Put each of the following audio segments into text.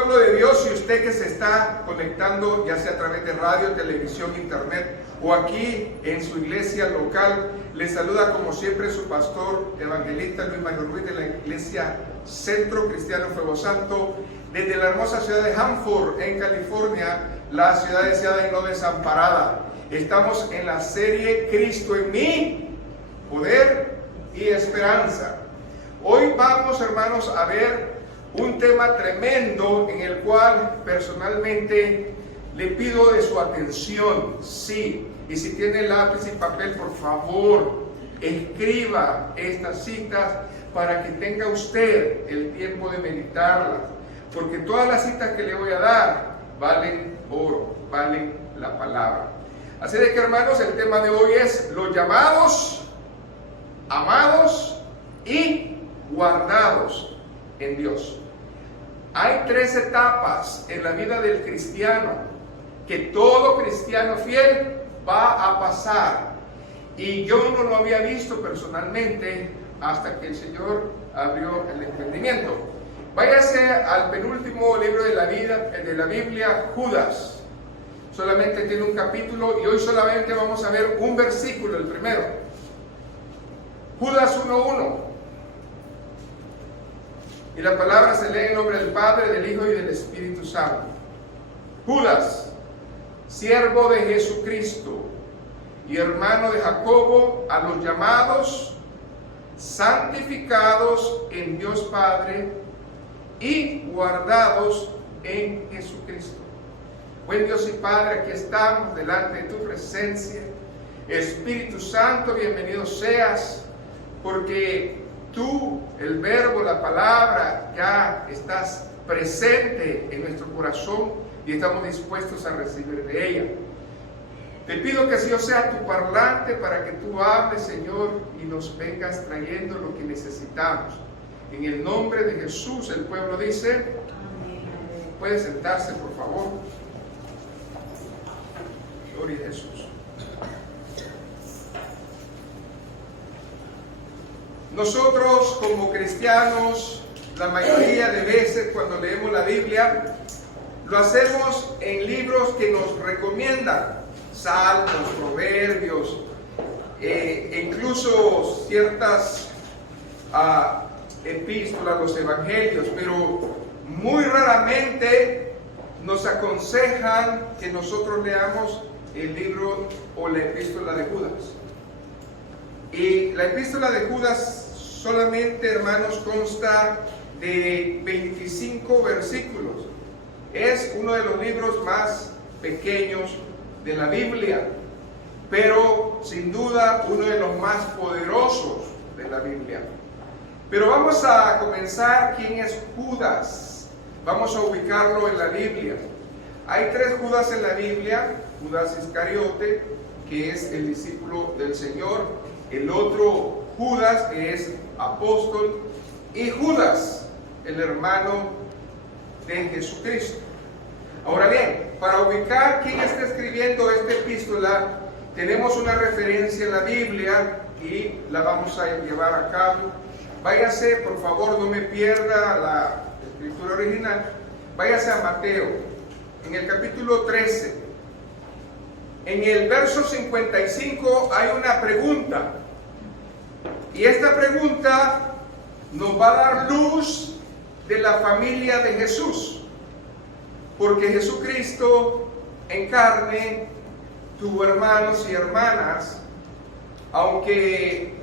pueblo de Dios y usted que se está conectando, ya sea a través de radio, televisión, internet o aquí en su iglesia local, le saluda como siempre su pastor evangelista Luis Mario Ruiz de la iglesia Centro Cristiano Fuego Santo, desde la hermosa ciudad de Hanford, en California, la ciudad deseada y no desamparada. Estamos en la serie Cristo en mí, poder y esperanza. Hoy vamos, hermanos, a ver un tema tremendo en el cual personalmente le pido de su atención. Sí, y si tiene lápiz y papel, por favor, escriba estas citas para que tenga usted el tiempo de meditarlas, porque todas las citas que le voy a dar valen oro, valen la palabra. Así de que, hermanos, el tema de hoy es los llamados, amados y guardados en Dios. Hay tres etapas en la vida del cristiano que todo cristiano fiel va a pasar, y yo no lo había visto personalmente hasta que el Señor abrió el entendimiento. Váyase al penúltimo libro de la Biblia, Judas. Solamente tiene un capítulo y hoy solamente vamos a ver un versículo, el primero. Judas 1:1. Y la palabra se lee en nombre del Padre, del Hijo y del Espíritu Santo. Judas, siervo de Jesucristo y hermano de Jacobo, a los llamados, santificados en Dios Padre y guardados en Jesucristo. Buen Dios y Padre, aquí estamos delante de tu presencia. Espíritu Santo, bienvenido seas, porque tú, el verbo, la palabra, ya estás presente en nuestro corazón y estamos dispuestos a recibir de ella. Te pido que yo sea tu parlante para que tú hables, Señor, y nos vengas trayendo lo que necesitamos. En el nombre de Jesús, el pueblo dice, amén. Puede sentarse, por favor. Gloria a Jesús. Nosotros como cristianos, la mayoría de veces cuando leemos la Biblia, lo hacemos en libros que nos recomiendan, salmos, proverbios, incluso ciertas epístolas, los evangelios, pero muy raramente nos aconsejan que nosotros leamos el libro o la epístola de Judas. Y la epístola de Judas solamente, hermanos, consta de 25 versículos. Es uno de los libros más pequeños de la Biblia, pero sin duda uno de los más poderosos de la Biblia. Pero vamos a comenzar. ¿Quién es Judas? Vamos a ubicarlo en la Biblia. Hay tres Judas en la Biblia: Judas Iscariote, que es el discípulo del Señor; el otro Judas, que es apóstol; y Judas, el hermano de Jesucristo. Ahora bien, para ubicar quién está escribiendo esta epístola, tenemos una referencia en la Biblia y la vamos a llevar a cabo. Váyase, por favor, no me pierda la escritura original. Váyase a Mateo, en el capítulo 13. En el verso 55 hay una pregunta. Y esta pregunta nos va a dar luz de la familia de Jesús. Porque Jesucristo en carne tuvo hermanos y hermanas, aunque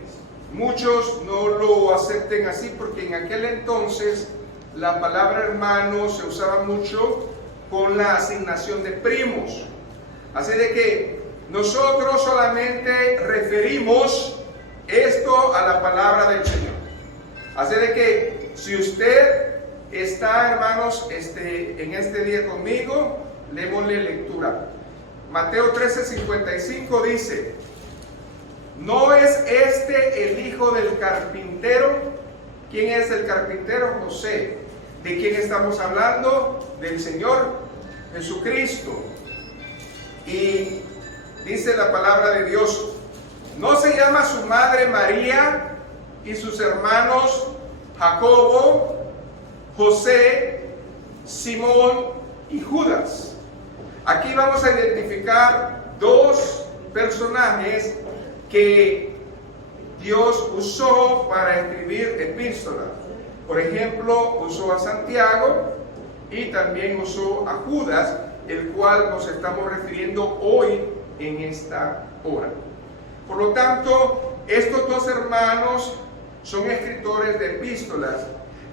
muchos no lo acepten así, porque en aquel entonces la palabra hermano se usaba mucho con la asignación de primos. Así de que nosotros solamente referimos esto a la palabra del Señor. Así de que si usted está, hermanos, en este día conmigo, démosle lectura. Mateo 13:55 dice: ¿no es este el hijo del carpintero? ¿Quién es el carpintero? José. ¿De quién estamos hablando? Del Señor Jesucristo. Y dice la palabra de Dios: ¿no se llama su madre María y sus hermanos Jacobo, José, Simón y Judas. Aquí vamos a identificar dos personajes que Dios usó para escribir epístolas. Por ejemplo, usó a Santiago y también usó a Judas, el cual nos estamos refiriendo hoy en esta hora. Por lo tanto, estos dos hermanos son escritores de epístolas,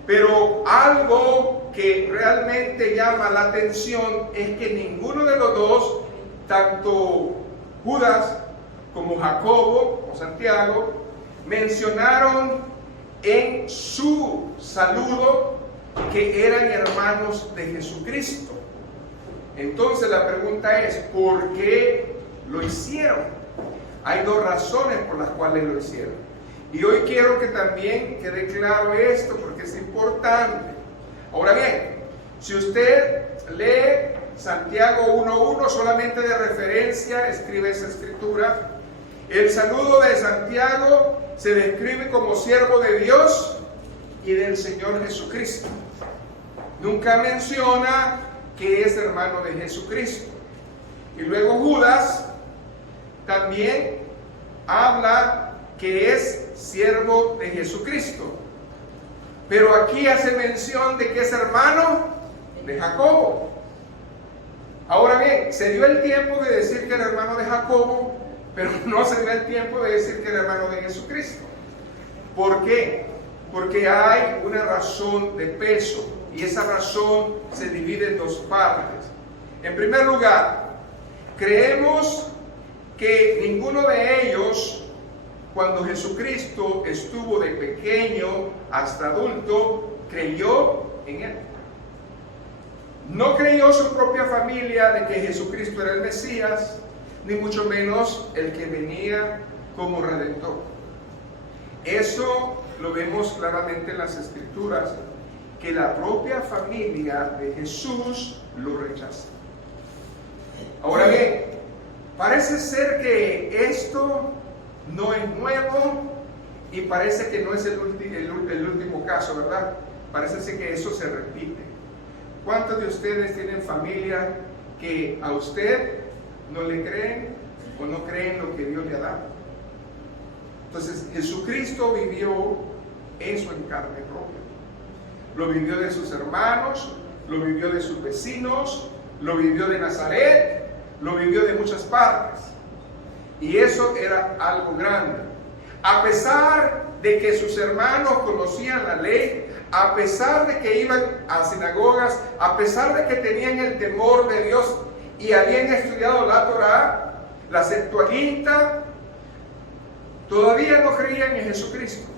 pero algo que realmente llama la atención es que ninguno de los dos, tanto Judas como Jacobo o Santiago, mencionaron en su saludo que eran hermanos de Jesucristo. Entonces la pregunta es, ¿por qué lo hicieron? Hay dos razones por las cuales lo hicieron. Y hoy quiero que también quede claro esto porque es importante. Ahora bien, si usted lee Santiago 1:1 solamente de referencia, escribe esa escritura. El saludo de Santiago se describe como siervo de Dios y del Señor Jesucristo. Nunca menciona que es hermano de Jesucristo. Y luego Judas también habla que es siervo de Jesucristo. Pero aquí hace mención de que es hermano de Jacobo. Ahora bien, se dio el tiempo de decir que era hermano de Jacobo, pero no se dio el tiempo de decir que era hermano de Jesucristo. ¿Por qué? Porque hay una razón de peso y esa razón se divide en dos partes. En primer lugar, creemos que ninguno de ellos, cuando Jesucristo estuvo de pequeño hasta adulto, creyó en Él. No creyó su propia familia de que Jesucristo era el Mesías, ni mucho menos el que venía como Redentor. Eso lo vemos claramente en las Escrituras, que la propia familia de Jesús lo rechaza. Ahora bien, parece ser que esto no es nuevo y parece que no es el último caso, ¿verdad? Parece ser que eso se repite. ¿Cuántos de ustedes tienen familia que a usted no le creen o no creen lo que Dios le ha dado? Entonces, Jesucristo vivió eso en carne propia. Lo vivió de sus hermanos, lo vivió de sus vecinos, lo vivió de Nazaret, lo vivió de muchas partes. Y eso era algo grande. A pesar de que sus hermanos conocían la ley, a pesar de que iban a sinagogas, a pesar de que tenían el temor de Dios y habían estudiado la Torá, la Septuaginta, todavía no creían en Jesucristo.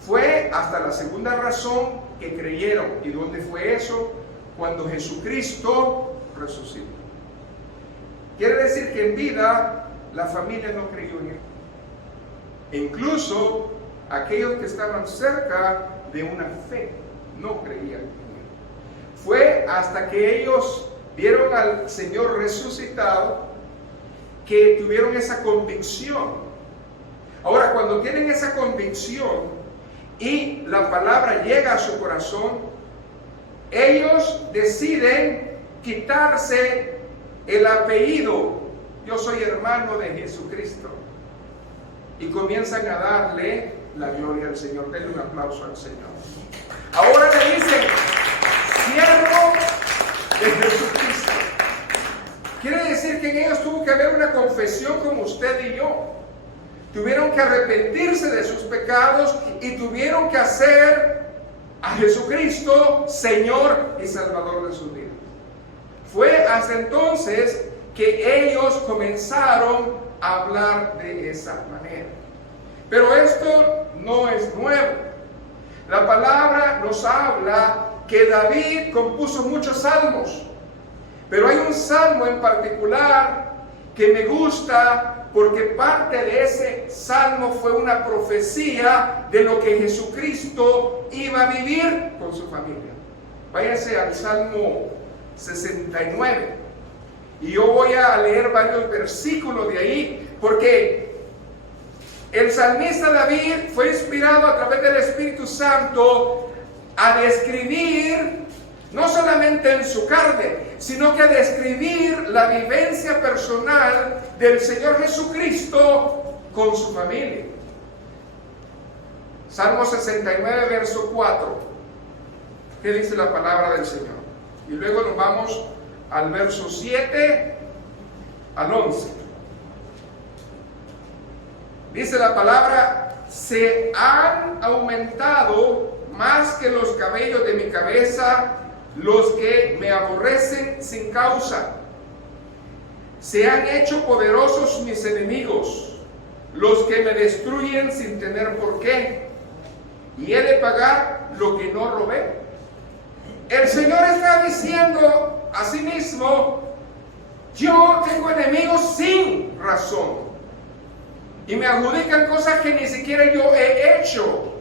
Fue hasta la segunda razón que creyeron. ¿Y dónde fue eso? Cuando Jesucristo resucitó. Quiere decir que en vida la familia no creyó en Él. E incluso aquellos que estaban cerca de una fe no creían en Él. Fue hasta que ellos vieron al Señor resucitado que tuvieron esa convicción. Ahora, cuando tienen esa convicción y la palabra llega a su corazón, ellos deciden quitarse el apellido, yo soy hermano de Jesucristo, y comienzan a darle la gloria al Señor. Denle un aplauso al Señor. Ahora le dicen siervo de Jesucristo. Quiere decir que en ellos tuvo que haber una confesión como usted y yo. Tuvieron que arrepentirse de sus pecados y tuvieron que hacer a Jesucristo Señor y Salvador de sus vidas. Fue hasta entonces que ellos comenzaron a hablar de esa manera. Pero esto no es nuevo. La palabra nos habla que David compuso muchos salmos, pero hay un salmo en particular que me gusta porque parte de ese salmo fue una profecía de lo que Jesucristo iba a vivir con su familia. Váyase al Salmo 69 y yo voy a leer varios versículos de ahí, porque el salmista David fue inspirado a través del Espíritu Santo a describir no solamente en su carne, sino que describir la vivencia personal del Señor Jesucristo con su familia. Salmo 69, verso 4. ¿Qué dice la palabra del Señor? Y luego nos vamos al verso 7 al 11. Dice la palabra: se han aumentado más que los cabellos de mi cabeza los que me aborrecen sin causa. Se han hecho poderosos mis enemigos, los que me destruyen sin tener por qué. Y he de pagar lo que no robé. El Señor está diciendo a sí mismo: yo tengo enemigos sin razón. Y me adjudican cosas que ni siquiera yo he hecho.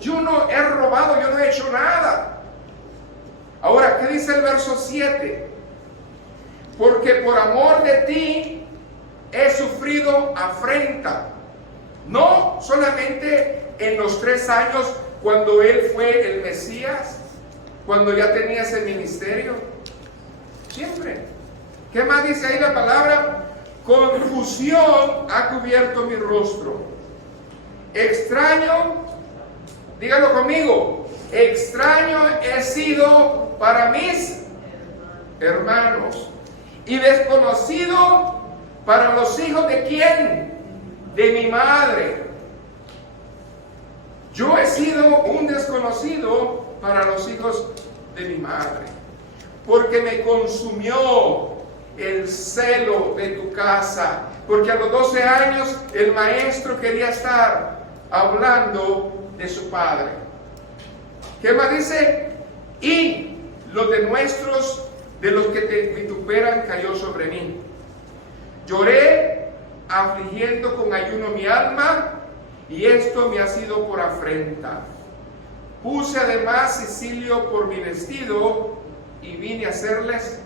Yo no he robado, yo no he hecho nada. Ahora, ¿qué dice el verso 7? Porque por amor de ti he sufrido afrenta. No solamente en los 3 años cuando Él fue el Mesías, cuando ya tenía ese ministerio. Siempre. ¿Qué más dice ahí la palabra? Confusión ha cubierto mi rostro. Extraño, dígalo conmigo, extraño he sido para mis hermanos y desconocido para los hijos de ¿quién? De mi madre. Yo he sido un desconocido para los hijos de mi madre, porque me consumió el celo de tu casa, porque a los 12 años el maestro quería estar hablando de su padre. ¿Qué más dice? Y los de nuestros, de los que te vituperan, cayó sobre mí. Lloré afligiendo con ayuno mi alma, y esto me ha sido por afrenta. Puse además sicilio por mi vestido, y vine a hacerles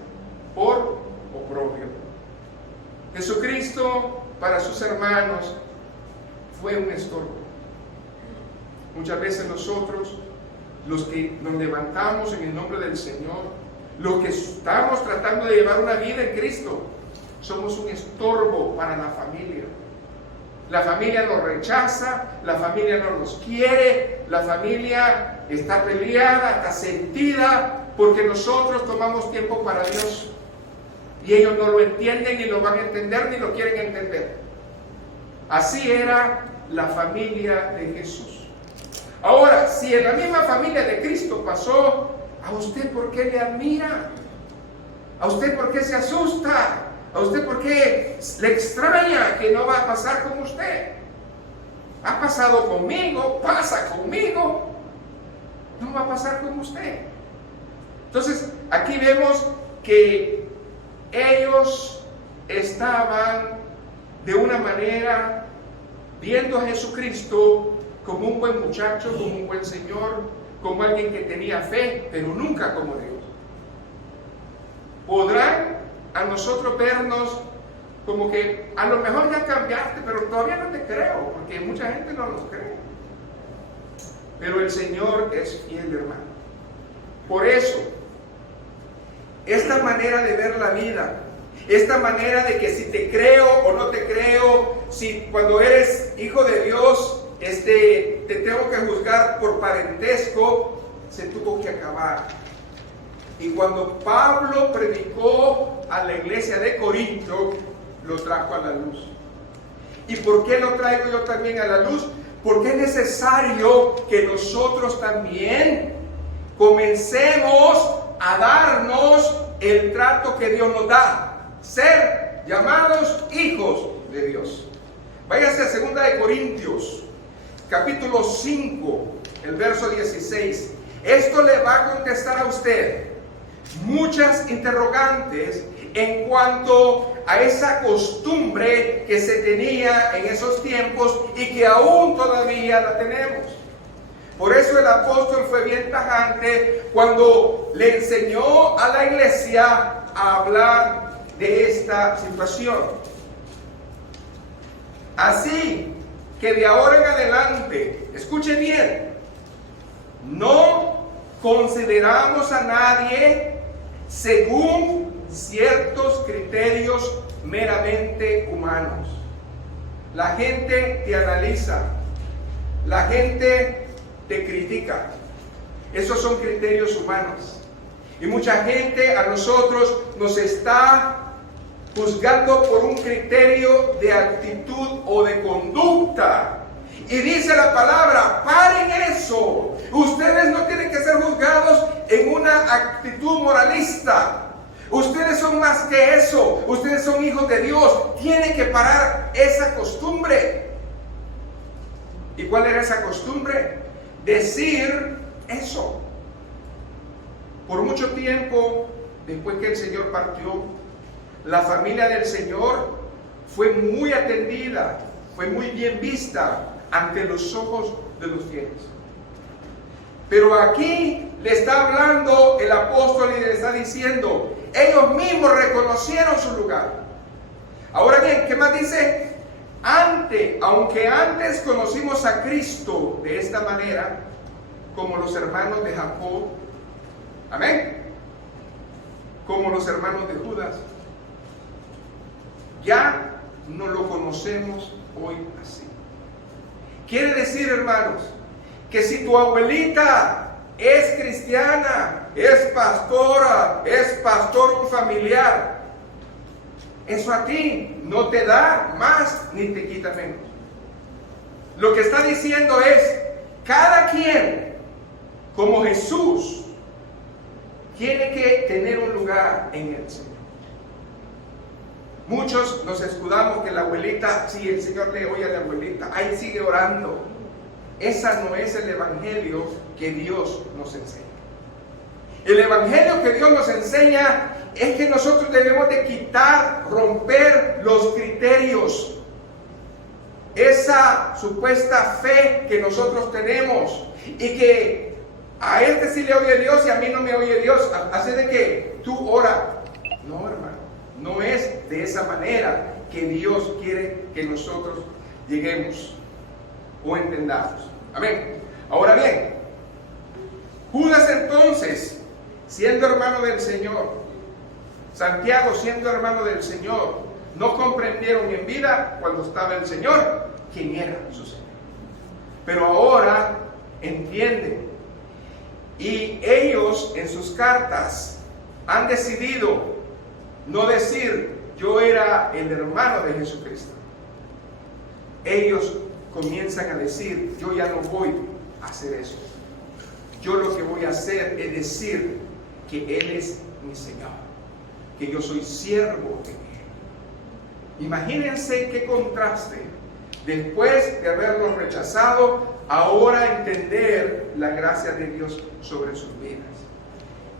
por oprobio. Jesucristo para sus hermanos fue un estorbo. Muchas veces nosotros, los que nos levantamos en el nombre del Señor, los que estamos tratando de llevar una vida en Cristo, somos un estorbo para la familia. La familia nos rechaza, la familia no nos quiere, la familia está peleada, está sentida, porque nosotros tomamos tiempo para Dios. Y ellos no lo entienden, ni lo van a entender, ni lo quieren entender. Así era la familia de Jesús. Ahora, si en la misma familia de Cristo pasó, ¿a usted por qué le admira? ¿A usted por qué se asusta? ¿A usted por qué le extraña que no va a pasar con usted? Ha pasado conmigo, pasa conmigo, no va a pasar con usted. Entonces, aquí vemos que ellos estaban de una manera viendo a Jesucristo como un buen muchacho, como un buen Señor, como alguien que tenía fe, pero nunca como Dios. Podrán a nosotros vernos como que a lo mejor ya cambiaste, pero todavía no te creo, porque mucha gente no nos cree. Pero el Señor es fiel, hermano. Por eso, esta manera de ver la vida, esta manera de que si te creo o no te creo, si cuando eres hijo de Dios, te tengo que juzgar por parentesco, se tuvo que acabar. Y cuando Pablo predicó a la iglesia de Corinto, lo trajo a la luz. ¿Y por qué lo traigo yo también a la luz? Porque es necesario que nosotros también comencemos a darnos el trato que Dios nos da, ser llamados hijos de Dios. Váyase a 2 de Corintios, capítulo 5, el verso 16. Esto le va a contestar a usted muchas interrogantes en cuanto a esa costumbre que se tenía en esos tiempos y que aún todavía la tenemos. Por eso el apóstol fue bien tajante cuando le enseñó a la iglesia a hablar de esta situación. Así que de ahora en adelante, escuche bien, no consideramos a nadie según ciertos criterios meramente humanos. La gente te analiza, la gente te critica. Esos son criterios humanos. Y mucha gente a nosotros nos está juzgando por un criterio de actitud o de conducta. Y dice la palabra, paren eso. Ustedes no tienen que ser juzgados en una actitud moralista. Ustedes son más que eso. Ustedes son hijos de Dios. Tienen que parar esa costumbre. ¿Y cuál era esa costumbre? Decir eso. Por mucho tiempo, después que el Señor partió, la familia del Señor fue muy atendida, fue muy bien vista ante los ojos de los fieles. Pero aquí le está hablando el apóstol y le está diciendo, ellos mismos reconocieron su lugar. Ahora bien, ¿qué más dice? Aunque antes conocimos a Cristo de esta manera, como los hermanos de Jacob, amén, como los hermanos de Judas, ya no lo conocemos hoy así. Quiere decir, hermanos, que si tu abuelita es cristiana, es pastora, es pastor un familiar, eso a ti no te da más ni te quita menos. Lo que está diciendo es, cada quien, como Jesús, tiene que tener un lugar en el Señor. Muchos nos escudamos que la abuelita, sí, el Señor le oye a la abuelita, ahí sigue orando. Esa no es el evangelio que Dios nos enseña. El evangelio que Dios nos enseña es que nosotros debemos de quitar, romper los criterios. Esa supuesta fe que nosotros tenemos y que a este sí le oye Dios y a mí no me oye Dios. Así de que tú ora. No, hermano, no es de esa manera que Dios quiere que nosotros lleguemos o entendamos. Amén. Ahora bien, Judas entonces, siendo hermano del Señor, Santiago siendo hermano del Señor, no comprendieron en vida cuando estaba el Señor quién era su Señor. Pero ahora entienden. Y ellos en sus cartas han decidido no decir yo era el hermano de Jesucristo. Ellos comienzan a decir yo ya no voy a hacer eso. Yo lo que voy a hacer es decir que Él es mi Señor, que yo soy siervo de Él. Imagínense qué contraste. Después de haberlos rechazado, ahora entender la gracia de Dios sobre sus vidas.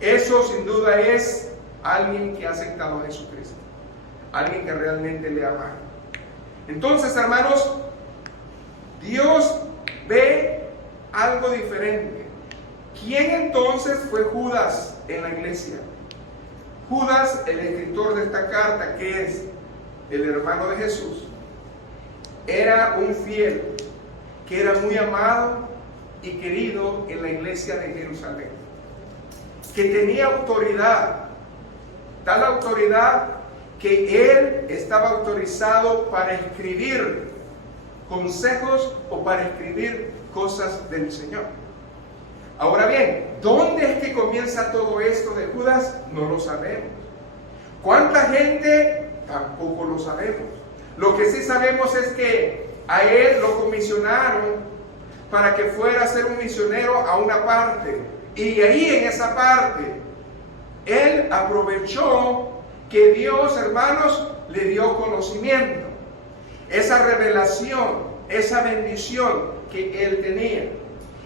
Eso sin duda es alguien que ha aceptado a Jesucristo, alguien que realmente le ama. Entonces, hermanos, Dios ve algo diferente. ¿Quién entonces fue Judas en la iglesia? Judas, el escritor de esta carta, que es el hermano de Jesús, era un fiel que era muy amado y querido en la iglesia de Jerusalén, que tenía autoridad, tal autoridad que él estaba autorizado para escribir consejos o para escribir cosas del Señor. Ahora bien, ¿dónde es que comienza todo esto de Judas? No lo sabemos. ¿Cuánta gente? Tampoco lo sabemos. Lo que sí sabemos es que a él lo comisionaron para que fuera a ser un misionero a una parte. Y ahí en esa parte, él aprovechó que Dios, hermanos, le dio conocimiento. Esa revelación, esa bendición que él tenía.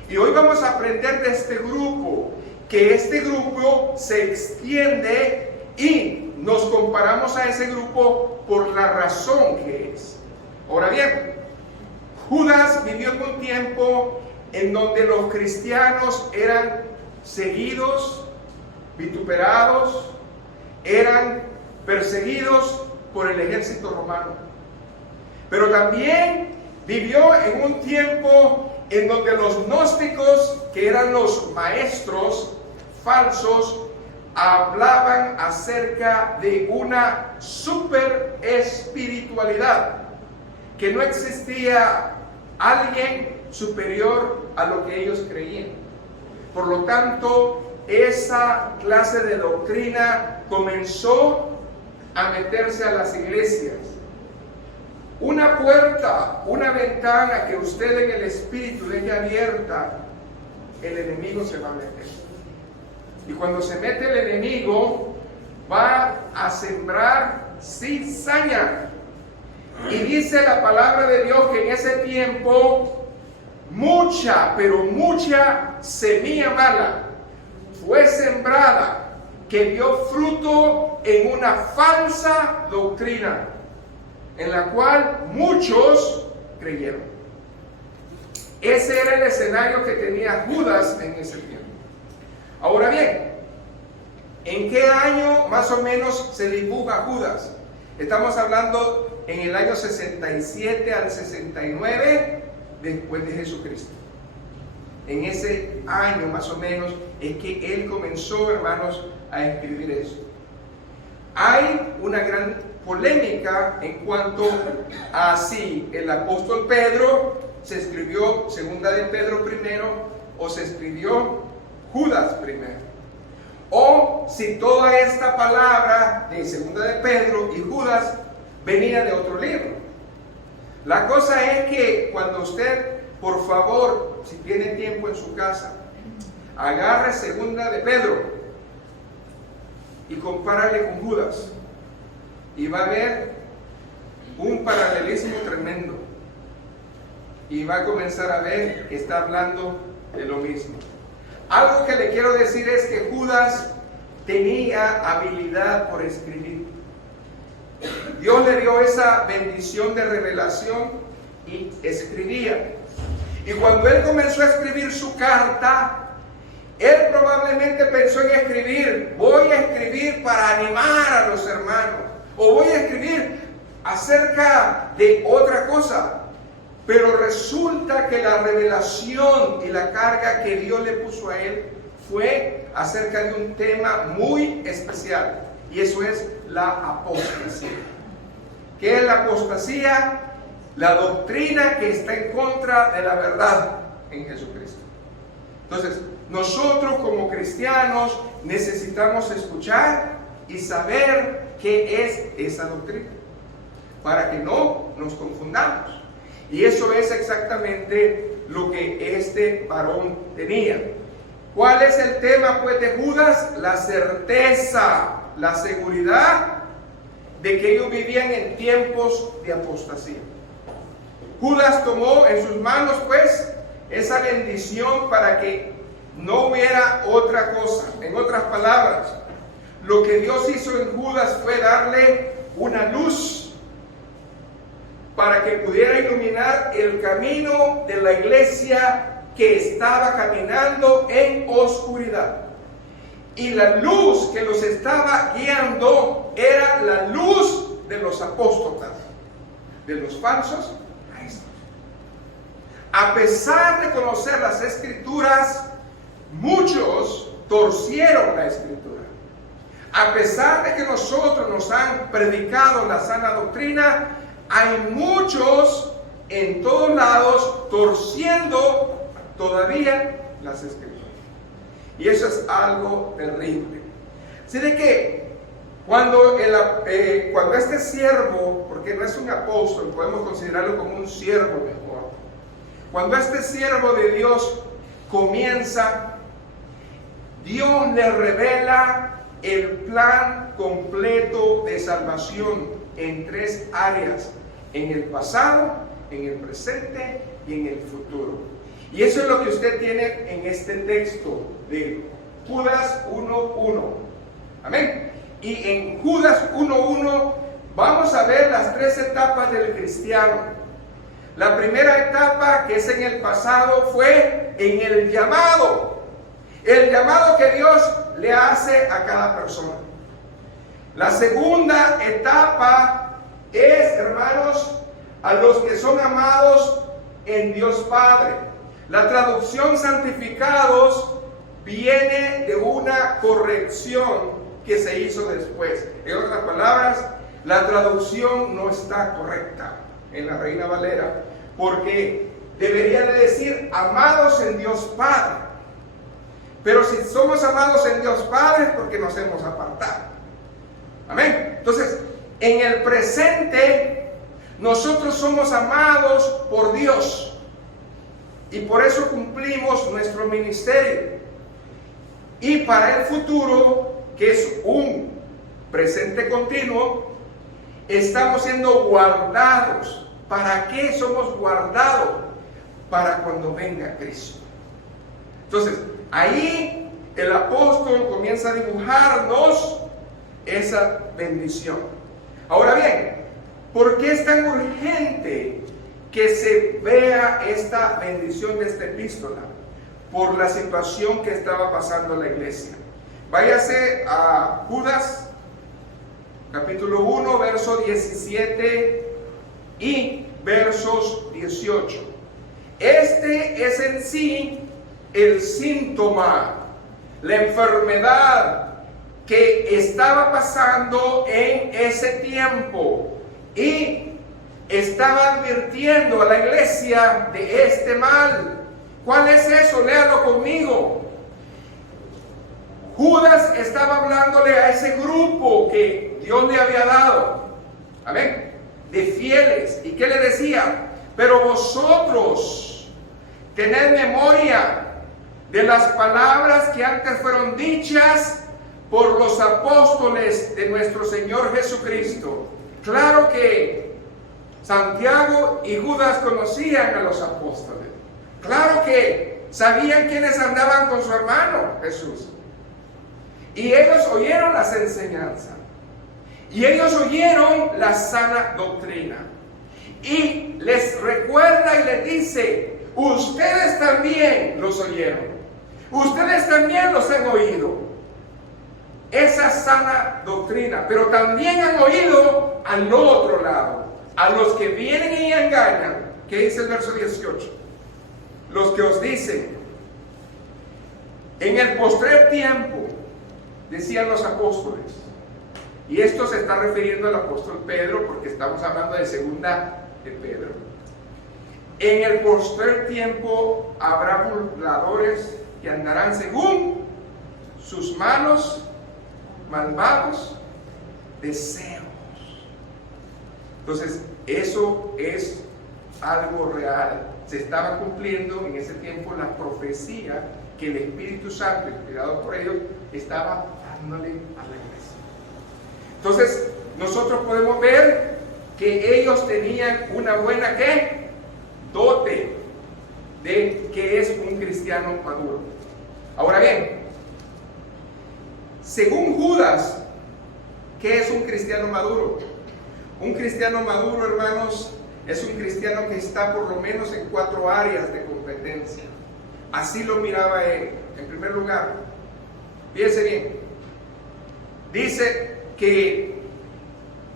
Y hoy vamos a aprender de este grupo, que este grupo se extiende y nos comparamos a ese grupo por la razón que es. Ahora bien, Judas vivió en un tiempo en donde los cristianos eran seguidos, vituperados, eran perseguidos por el ejército romano. Pero también vivió en un tiempo en donde los gnósticos, que eran los maestros falsos, hablaban acerca de una super espiritualidad, que no existía alguien superior a lo que ellos creían. Por lo tanto, esa clase de doctrina comenzó a meterse a las iglesias. Una puerta, una ventana que usted en el espíritu deje abierta, el enemigo se va a meter. Y cuando se mete el enemigo, va a sembrar cizaña. Y dice la palabra de Dios que en ese tiempo mucha, pero mucha semilla mala fue sembrada, que dio fruto en una falsa doctrina, en la cual muchos creyeron. Ese era el escenario que tenía Judas en ese tiempo. Ahora bien, ¿en qué año más o menos se dibuja Judas? Estamos hablando en el año 67 al 69 después de Jesucristo. En ese año más o menos es que él comenzó, hermanos, a escribir eso. Hay una gran polémica en cuanto a si el apóstol Pedro se escribió segunda de Pedro primero o se escribió Judas primero, o si toda esta palabra de segunda de Pedro y Judas venía de otro libro. La cosa es que cuando usted, por favor, si tiene tiempo en su casa, agarre segunda de Pedro y compárale con Judas, y va a ver un paralelismo tremendo, y va a comenzar a ver que está hablando de lo mismo. Algo que le quiero decir es que Judas tenía habilidad por escribir. Dios le dio esa bendición de revelación y escribía. Y cuando él comenzó a escribir su carta, él probablemente pensó en escribir, voy a escribir para animar a los hermanos, o voy a escribir acerca de otra cosa. Pero resulta que la revelación y la carga que Dios le puso a él fue acerca de un tema muy especial, y eso es la apostasía. ¿Qué es la apostasía? La doctrina que está en contra de la verdad en Jesucristo. Entonces, nosotros como cristianos necesitamos escuchar y saber qué es esa doctrina, para que no nos confundamos. Y eso es exactamente lo que este varón tenía. ¿Cuál es el tema pues de Judas? La certeza, la seguridad de que ellos vivían en tiempos de apostasía. Judas tomó en sus manos pues esa bendición para que no hubiera otra cosa. En otras palabras, lo que Dios hizo en Judas fue darle una luz para que pudiera iluminar el camino de la iglesia que estaba caminando en oscuridad. Y la luz que los estaba guiando era la luz de los apóstoles, de los falsos maestros. A pesar de conocer las escrituras, muchos torcieron la escritura. A pesar de que nosotros nos han predicado la sana doctrina, hay muchos en todos lados torciendo todavía las escrituras. Y eso es algo terrible. Así de que cuando este siervo, porque no es un apóstol, podemos considerarlo como un siervo mejor. Cuando este siervo de Dios comienza, Dios le revela el plan completo de salvación en tres áreas: en el pasado, en el presente y en el futuro. Y eso es lo que usted tiene en este texto de Judas 1:1. Amén. Y en Judas 1:1 vamos a ver las tres etapas del cristiano. La primera etapa, que es en el pasado, fue en el llamado que Dios le hace a cada persona. La segunda etapa es, hermanos, a los que son amados en Dios Padre. La traducción santificados viene de una corrección que se hizo después. En otras palabras, la traducción no está correcta en la Reina Valera, porque debería de decir amados en Dios Padre. Pero si somos amados en Dios Padre es porque nos hemos apartado. Amén. Entonces, en el presente, nosotros somos amados por Dios y por eso cumplimos nuestro ministerio. Y para el futuro, que es un presente continuo, estamos siendo guardados. ¿Para qué somos guardados? Para cuando venga Cristo. Entonces, ahí el apóstol comienza a dibujarnos esa bendición. Ahora bien, ¿por qué es tan urgente que se vea esta bendición de esta epístola? Por la situación que estaba pasando en la iglesia. Váyase a Judas, capítulo 1, verso 17 y versos 18. Este es en sí el síntoma, la enfermedad que estaba pasando en ese tiempo y estaba advirtiendo a la iglesia de este mal. ¿Cuál es eso? Léalo conmigo. Judas estaba hablándole a ese grupo que Dios le había dado, amén, de fieles. ¿Y qué le decía? Pero vosotros tened memoria de las palabras que antes fueron dichas por los apóstoles de nuestro Señor Jesucristo. Claro que Santiago y Judas conocían a los apóstoles. Claro que sabían quiénes andaban con su hermano Jesús. Y ellos oyeron las enseñanzas. Y ellos oyeron la sana doctrina. Y les recuerda y les dice, ustedes también los oyeron. Ustedes también los han oído. Esa sana doctrina. Pero también han oído al otro lado. A los que vienen y engañan. ¿Qué dice el verso 18? Los que os dicen, en el postrer tiempo, decían los apóstoles, y esto se está refiriendo al apóstol Pedro, porque estamos hablando de segunda de Pedro. En el postrer tiempo habrá burladores que andarán según sus malos, malvados deseos. Entonces, eso es algo real. Se estaba cumpliendo en ese tiempo la profecía que el Espíritu Santo, inspirado por ellos, estaba dándole a la iglesia. Entonces, nosotros podemos ver que ellos tenían una buena ¿qué? Dote de que es un cristiano maduro. Ahora bien, según Judas, ¿qué es un cristiano maduro? Un cristiano maduro, hermanos, es un cristiano que está por lo menos en 4 áreas de competencia. Así lo miraba él. En primer lugar, fíjense bien, dice que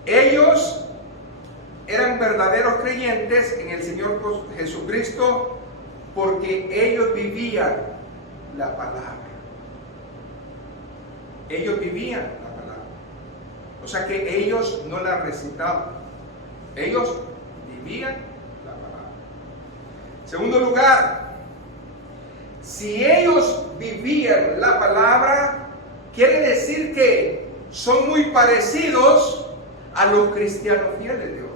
ellos eran verdaderos creyentes en el Señor Jesucristo porque ellos vivían la palabra. Ellos vivían la palabra. O sea que ellos no la recitaban. Ellos vivían la palabra. Segundo lugar, si ellos vivían la palabra, quiere decir que son muy parecidos a los cristianos fieles de hoy.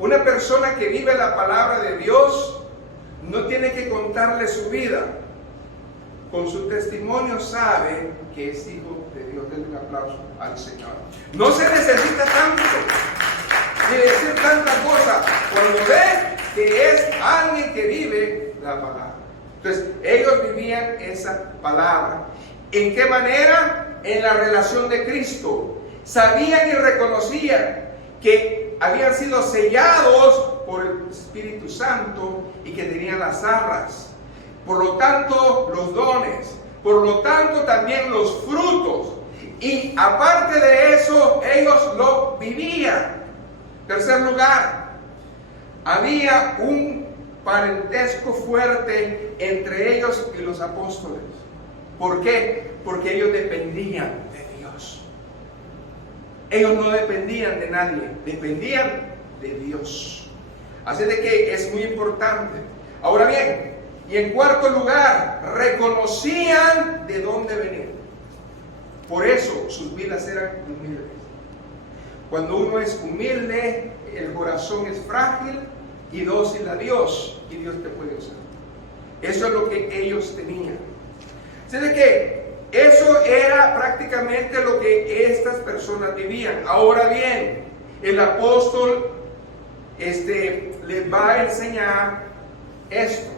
Una persona que vive la palabra de Dios no tiene que contarle su vida. Con su testimonio sabe que es hijo de Dios. Denle un aplauso al Señor. No se necesita tanto ni decir tantas cosas cuando ve que es alguien que vive la palabra. Entonces, ellos vivían esa palabra. ¿En qué manera? En la relación de Cristo. Sabían y reconocían que habían sido sellados por el Espíritu Santo y que tenían las arras. Por lo tanto, los dones. Por lo tanto, también los frutos. Y aparte de eso, ellos lo vivían. Tercer lugar, había un parentesco fuerte entre ellos y los apóstoles. ¿Por qué? Porque ellos dependían de Dios. Ellos no dependían de nadie, dependían de Dios. Así de que es muy importante. Ahora bien, y en cuarto lugar, reconocían de dónde venían. Por eso sus vidas eran humildes. Cuando uno es humilde, el corazón es frágil y dócil a Dios, y Dios te puede usar. Eso es lo que ellos tenían. Así de que eso era prácticamente lo que estas personas vivían. Ahora bien, el apóstol les va a enseñar esto.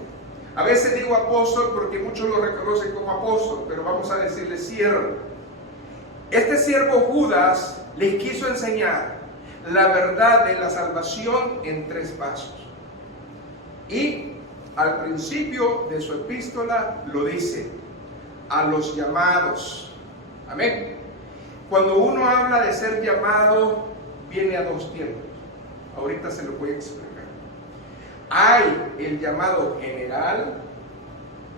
A veces digo apóstol porque muchos lo reconocen como apóstol, pero vamos a decirle siervo. Este siervo Judas les quiso enseñar la verdad de la salvación en 3 pasos. Y al principio de su epístola lo dice: a los llamados. Amén. Cuando uno habla de ser llamado, viene a 2 tiempos. Ahorita se lo voy a explicar. Hay el llamado general,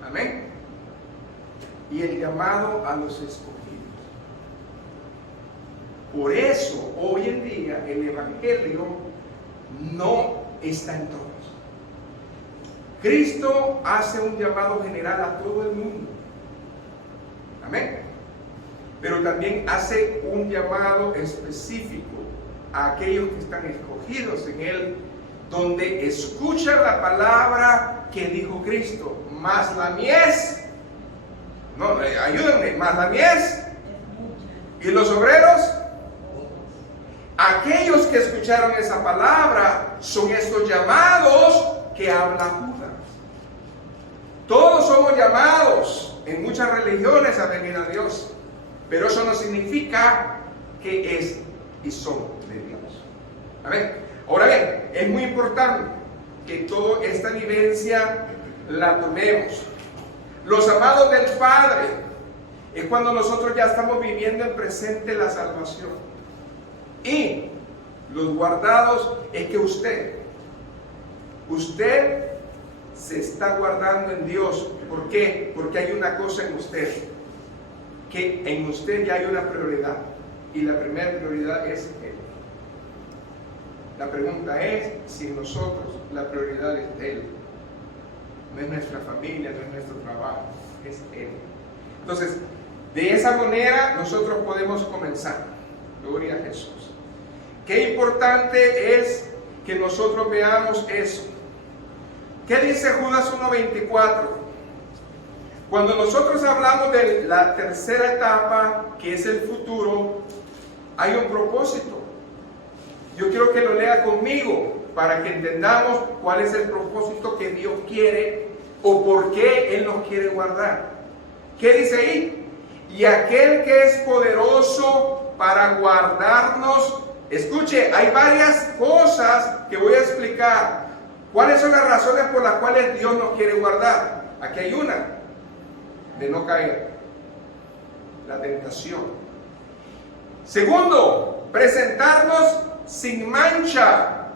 amén, y el llamado a los escogidos. Por eso hoy en día el evangelio no está en todos. Cristo hace un llamado general a todo el mundo, amén, pero también hace un llamado específico a aquellos que están escogidos en Él, donde escuchan la palabra que dijo Cristo: más la mies, no, ayúdenme, más la mies, y los obreros. Aquellos que escucharon esa palabra son estos llamados que habla Judas. Todos somos llamados en muchas religiones a venir a Dios, pero eso no significa que es y son de Dios. Amén. Ahora bien, es muy importante que toda esta vivencia la tomemos. Los amados del Padre es cuando nosotros ya estamos viviendo en presente la salvación. Y los guardados es que usted se está guardando en Dios. ¿Por qué? Porque hay una cosa en usted, que en usted ya hay una prioridad, y la primera prioridad es Él. La pregunta es si en nosotros la prioridad es Él. No es nuestra familia, no es nuestro trabajo, es Él. Entonces, de esa manera nosotros podemos comenzar. Gloria a Jesús. Qué importante es que nosotros veamos eso. ¿Qué dice Judas 1:24? Cuando nosotros hablamos de la tercera etapa, que es el futuro, hay un propósito. Yo quiero que lo lea conmigo para que entendamos cuál es el propósito que Dios quiere o por qué Él nos quiere guardar. ¿Qué dice ahí? Y aquel que es poderoso para guardarnos. Escuche, hay varias cosas que voy a explicar. ¿Cuáles son las razones por las cuales Dios nos quiere guardar? Aquí hay una: de no caer, la tentación. Segundo, presentarnos sin mancha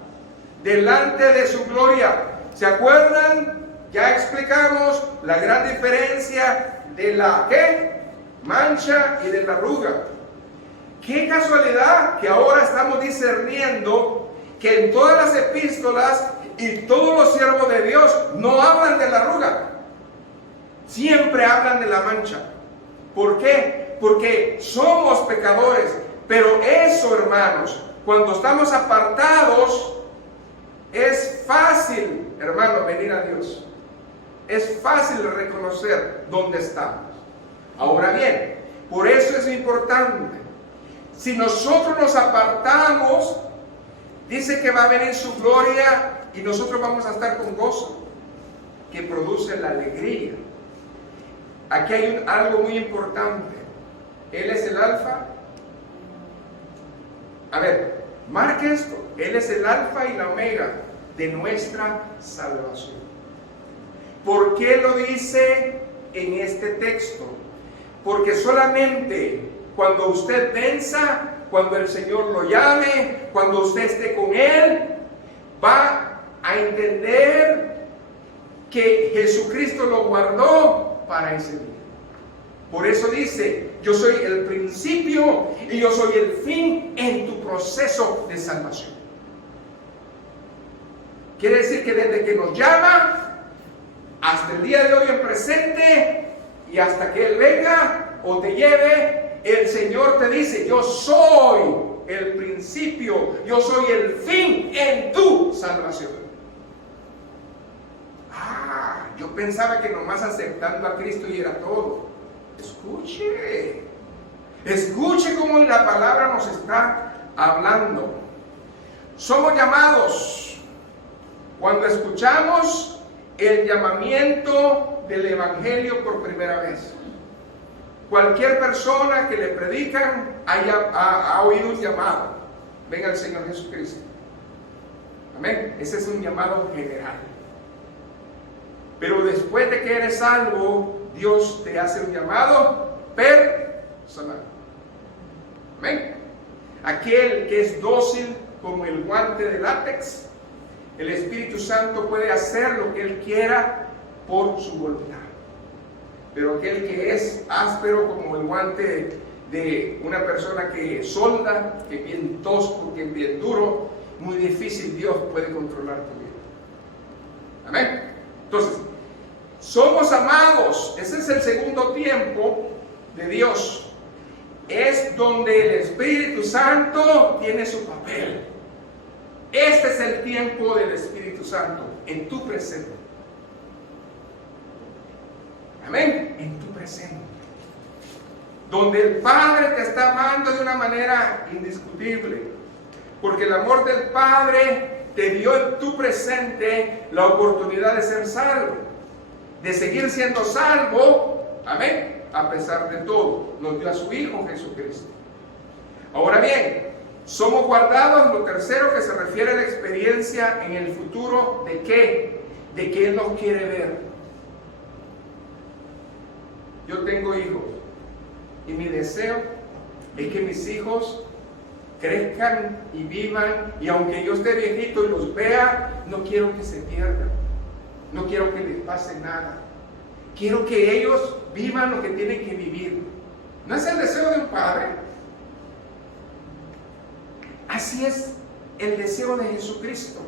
delante de su gloria. ¿Se acuerdan? Ya explicamos la gran diferencia de la ¿qué? Mancha y de la arruga. Qué casualidad que ahora estamos discerniendo que en todas las epístolas y todos los siervos de Dios no hablan de la arruga, siempre hablan de la mancha. ¿Por qué? Porque somos pecadores, pero eso, hermanos, cuando estamos apartados, es fácil, hermanos, venir a Dios. Es fácil reconocer dónde estamos. Ahora bien, por eso es importante. Si nosotros nos apartamos, dice que va a venir su gloria y nosotros vamos a estar con gozo, que produce la alegría. Aquí hay algo muy importante. Él es el alfa. A ver, marque esto. Él es el alfa y la omega de nuestra salvación. ¿Por qué lo dice en este texto? Porque solamente cuando usted venza, cuando el Señor lo llame, cuando usted esté con Él, va a entender que Jesucristo lo guardó para ese día. Por eso dice, yo soy el principio y yo soy el fin en tu proceso de salvación. Quiere decir que desde que nos llama hasta el día de hoy en presente y hasta que Él venga o te lleve, el Señor te dice, yo soy el principio, yo soy el fin en tu salvación. Yo pensaba que nomás aceptando a Cristo y era todo. Escuche cómo la palabra nos está hablando. Somos llamados cuando escuchamos el llamamiento del Evangelio por primera vez. Cualquier persona que le predican ha oído un llamado. Venga el Señor Jesucristo. Amén. Ese es un llamado general. Pero después de que eres salvo, Dios te hace un llamado personal. Amén. Aquel que es dócil como el guante de látex, el Espíritu Santo puede hacer lo que Él quiera por su voluntad. Pero aquel que es áspero como el guante de una persona que solda, que es bien tosco, que es bien duro, muy difícil Dios puede controlar tu vida. Amén. Entonces, somos amados. Ese es el segundo tiempo de Dios. Es donde el Espíritu Santo tiene su papel. Este es el tiempo del Espíritu Santo en tu presente. Amén. En tu presente. Donde el Padre te está amando de una manera indiscutible. Porque el amor del Padre te dio en tu presente la oportunidad de ser salvo. De seguir siendo salvo. Amén. A pesar de todo. Nos dio a su Hijo Jesucristo. Ahora bien, somos guardados. Lo tercero que se refiere a la experiencia en el futuro. ¿De qué? De que Él nos quiere ver. Yo tengo hijos y mi deseo es que mis hijos crezcan y vivan, y aunque yo esté viejito y los vea, no quiero que se pierdan, no quiero que les pase nada, quiero que ellos vivan lo que tienen que vivir. ¿No es el deseo de un padre? Así es el deseo de Jesucristo,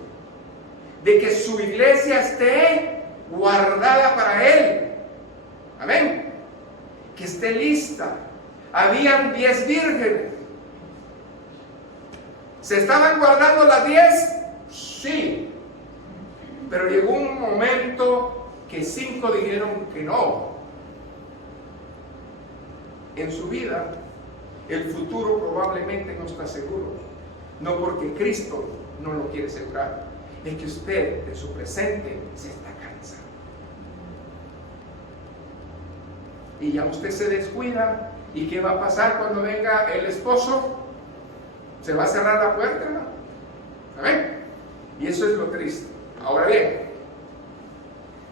de que su iglesia esté guardada para Él. Amén. Que esté lista. Habían 10 vírgenes. ¿Se estaban guardando las 10? Sí. Pero llegó un momento que 5 dijeron que no. En su vida, el futuro probablemente no está seguro. No porque Cristo no lo quiere asegurar. Es que usted, de su presente, se está cansado. Y ya usted se descuida. ¿Y qué va a pasar cuando venga el esposo? ¿Se va a cerrar la puerta? ¿Amén? Y eso es lo triste. Ahora bien,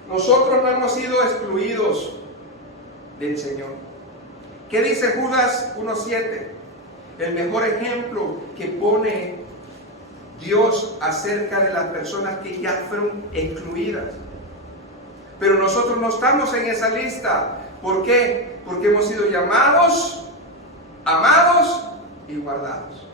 nosotros no hemos sido excluidos del Señor. ¿Qué dice Judas 1:7? El mejor ejemplo que pone Dios acerca de las personas que ya fueron excluidas. Pero nosotros no estamos en esa lista. ¿Por qué? Porque hemos sido llamados, amados y guardados.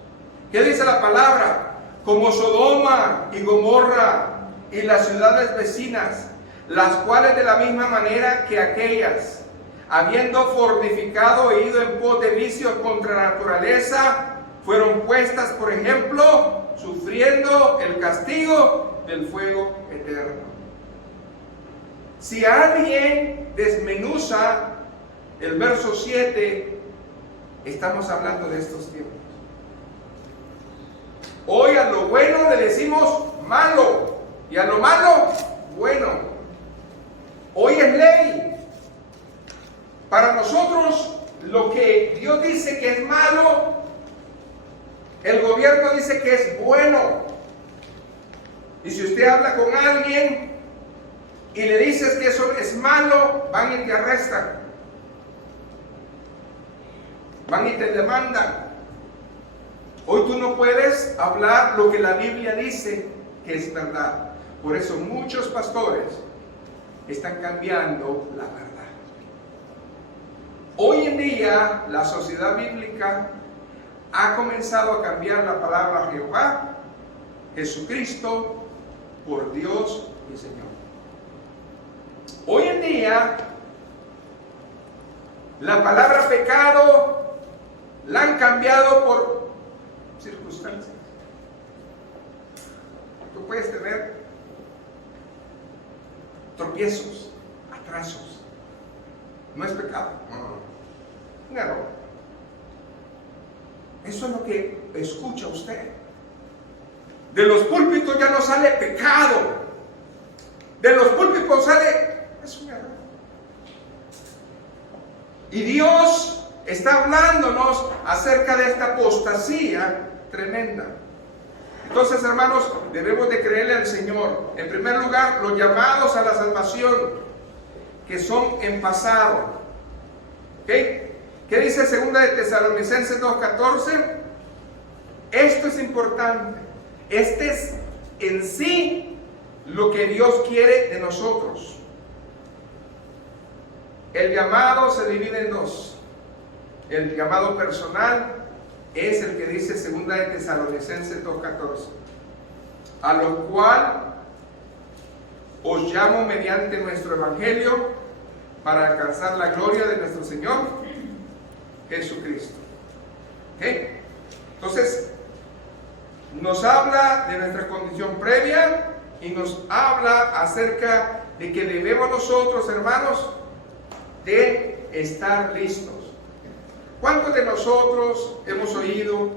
¿Qué dice la palabra? Como Sodoma y Gomorra y las ciudades vecinas, las cuales de la misma manera que aquellas, habiendo fornificado e ido en pos de vicios contra la naturaleza, fueron puestas, por ejemplo, sufriendo el castigo del fuego eterno. Si alguien desmenuza el verso 7, estamos hablando de estos tiempos. Hoy a lo bueno le decimos malo y a lo malo bueno. Hoy es ley. Para nosotros lo que Dios dice que es malo, el gobierno dice que es bueno. Y si usted habla con alguien y le dices que eso es malo, van y te arrestan. Van y te demandan. Hoy tú no puedes hablar lo que la Biblia dice que es verdad. Por eso muchos pastores están cambiando la verdad. Hoy en día la sociedad bíblica ha comenzado a cambiar la palabra Jehová, Jesucristo, por Dios y Señor. Hoy en día la palabra pecado la han cambiado por circunstancias. Tú puedes tener tropiezos, atrasos. No es pecado, un error. Eso es lo que escucha usted. De los púlpitos ya no sale pecado. De los púlpitos sale, es un error. Y Dios está hablándonos acerca de esta apostasía tremenda. Entonces, hermanos, debemos de creerle al Señor. En primer lugar, los llamados a la salvación, que son en pasado. ¿Ok? ¿Qué dice 2 de Tesalonicenses 2:14? Esto es importante. Este es en sí lo que Dios quiere de nosotros. El llamado se divide en dos. El llamado personal es el que dice 2 de Tesalonicenses 2:14, a lo cual os llamo mediante nuestro evangelio para alcanzar la gloria de nuestro Señor Jesucristo. ¿Okay? Entonces, nos habla de nuestra condición previa y nos habla acerca de que debemos nosotros, hermanos, de estar listos. ¿Cuántos de nosotros hemos oído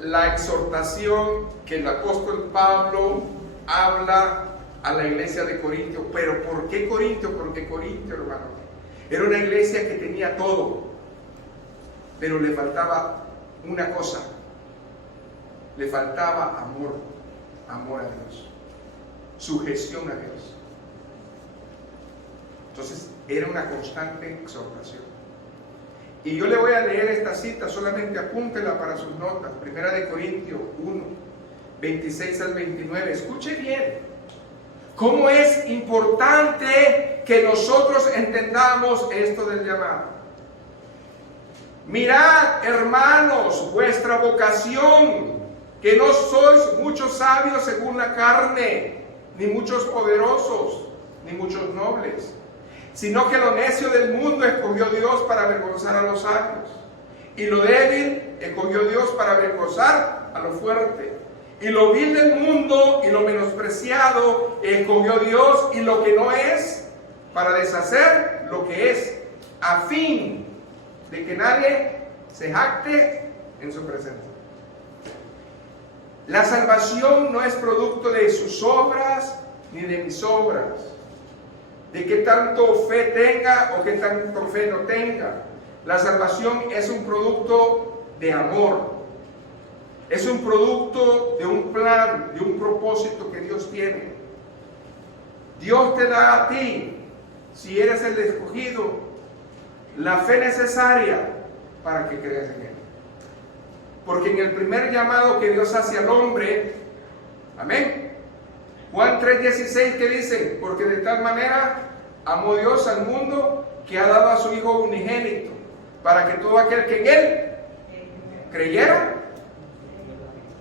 la exhortación que el apóstol Pablo habla a la iglesia de Corintio? ¿Pero por qué Corintio? Porque Corintio, hermano, era una iglesia que tenía todo, pero le faltaba una cosa. Le faltaba amor a Dios, sujeción a Dios. Entonces, era una constante exhortación. Y yo le voy a leer esta cita, solamente apúntela para sus notas. 1 de Corintios 1, 26 al 29. Escuche bien cómo es importante que nosotros entendamos esto del llamado. Mirad, hermanos, vuestra vocación, que no sois muchos sabios según la carne, ni muchos poderosos, ni muchos nobles, sino que lo necio del mundo escogió Dios para avergonzar a los sabios, y lo débil escogió Dios para avergonzar a lo fuerte, y lo vil del mundo y lo menospreciado escogió Dios, y lo que no es, para deshacer lo que es, a fin de que nadie se jacte en su presencia. La salvación no es producto de sus obras ni de mis obras, de que tanto fe tenga o que tanto fe no tenga. La salvación es un producto de amor, es un producto de un plan, de un propósito que Dios tiene. Dios te da a ti, si eres el escogido, la fe necesaria para que creas en Él. Porque en el primer llamado que Dios hace al hombre, amén, Juan 3:16, que dice, porque de tal manera amó Dios al mundo que ha dado a su Hijo unigénito, para que todo aquel que en Él creyera,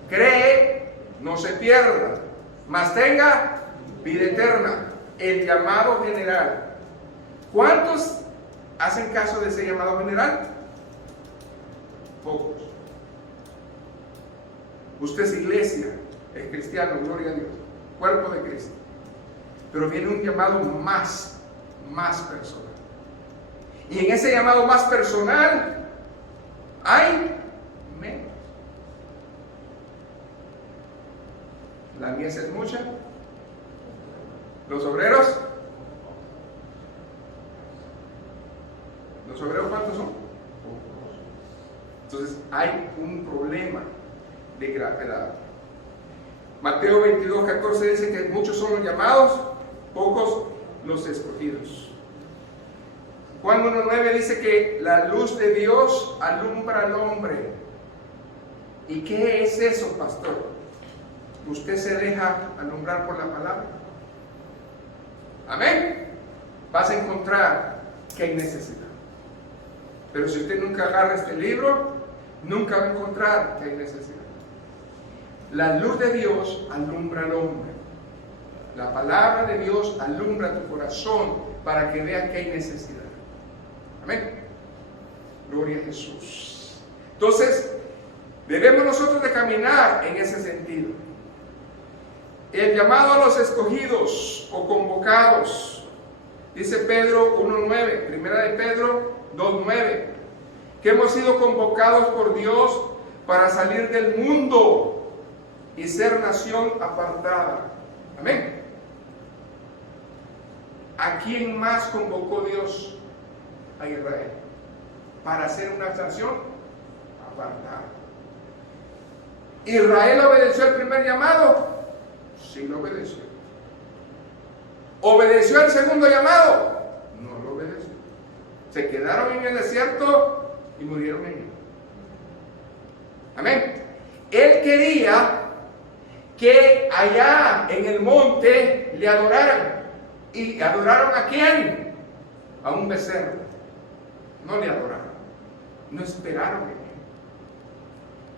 cree, no se pierda, mas tenga vida eterna. El llamado general. ¿Cuántos hacen caso de ese llamado general? Pocos. Usted es iglesia, es cristiano, gloria a Dios, cuerpo de Cristo. Pero viene un llamado más personal. Y en ese llamado más personal hay menos. La mies es mucha. Los obreros. ¿Los obreros cuántos son? Pocos. Entonces hay un problema de gravedad. Mateo 22:14 dice que muchos son los llamados, pocos los escogidos. Juan 1:9 dice que la luz de Dios alumbra al hombre. ¿Y qué es eso, pastor? ¿Usted se deja alumbrar por la palabra? Amén. Vas a encontrar que hay necesidad. Pero si usted nunca agarra este libro, nunca va a encontrar que hay necesidad. La luz de Dios alumbra al hombre. La palabra de Dios alumbra tu corazón para que veas que hay necesidad. Amén. Gloria a Jesús. Entonces, debemos nosotros de caminar en ese sentido. El llamado a los escogidos o convocados, dice Pedro 1:9, primera de Pedro 2:9, que hemos sido convocados por Dios para salir del mundo y ser nación apartada. Amén. ¿A quién más convocó Dios? A Israel, para ser una nación apartada. ¿Israel obedeció el primer llamado? Sí lo obedeció. ¿Obedeció el segundo llamado? No lo obedeció. Se quedaron en el desierto y murieron en él. Amén. Él quería que allá en el monte le adoraran. ¿Y adoraron a quién? A un becerro. No le adoraron. No esperaron en él.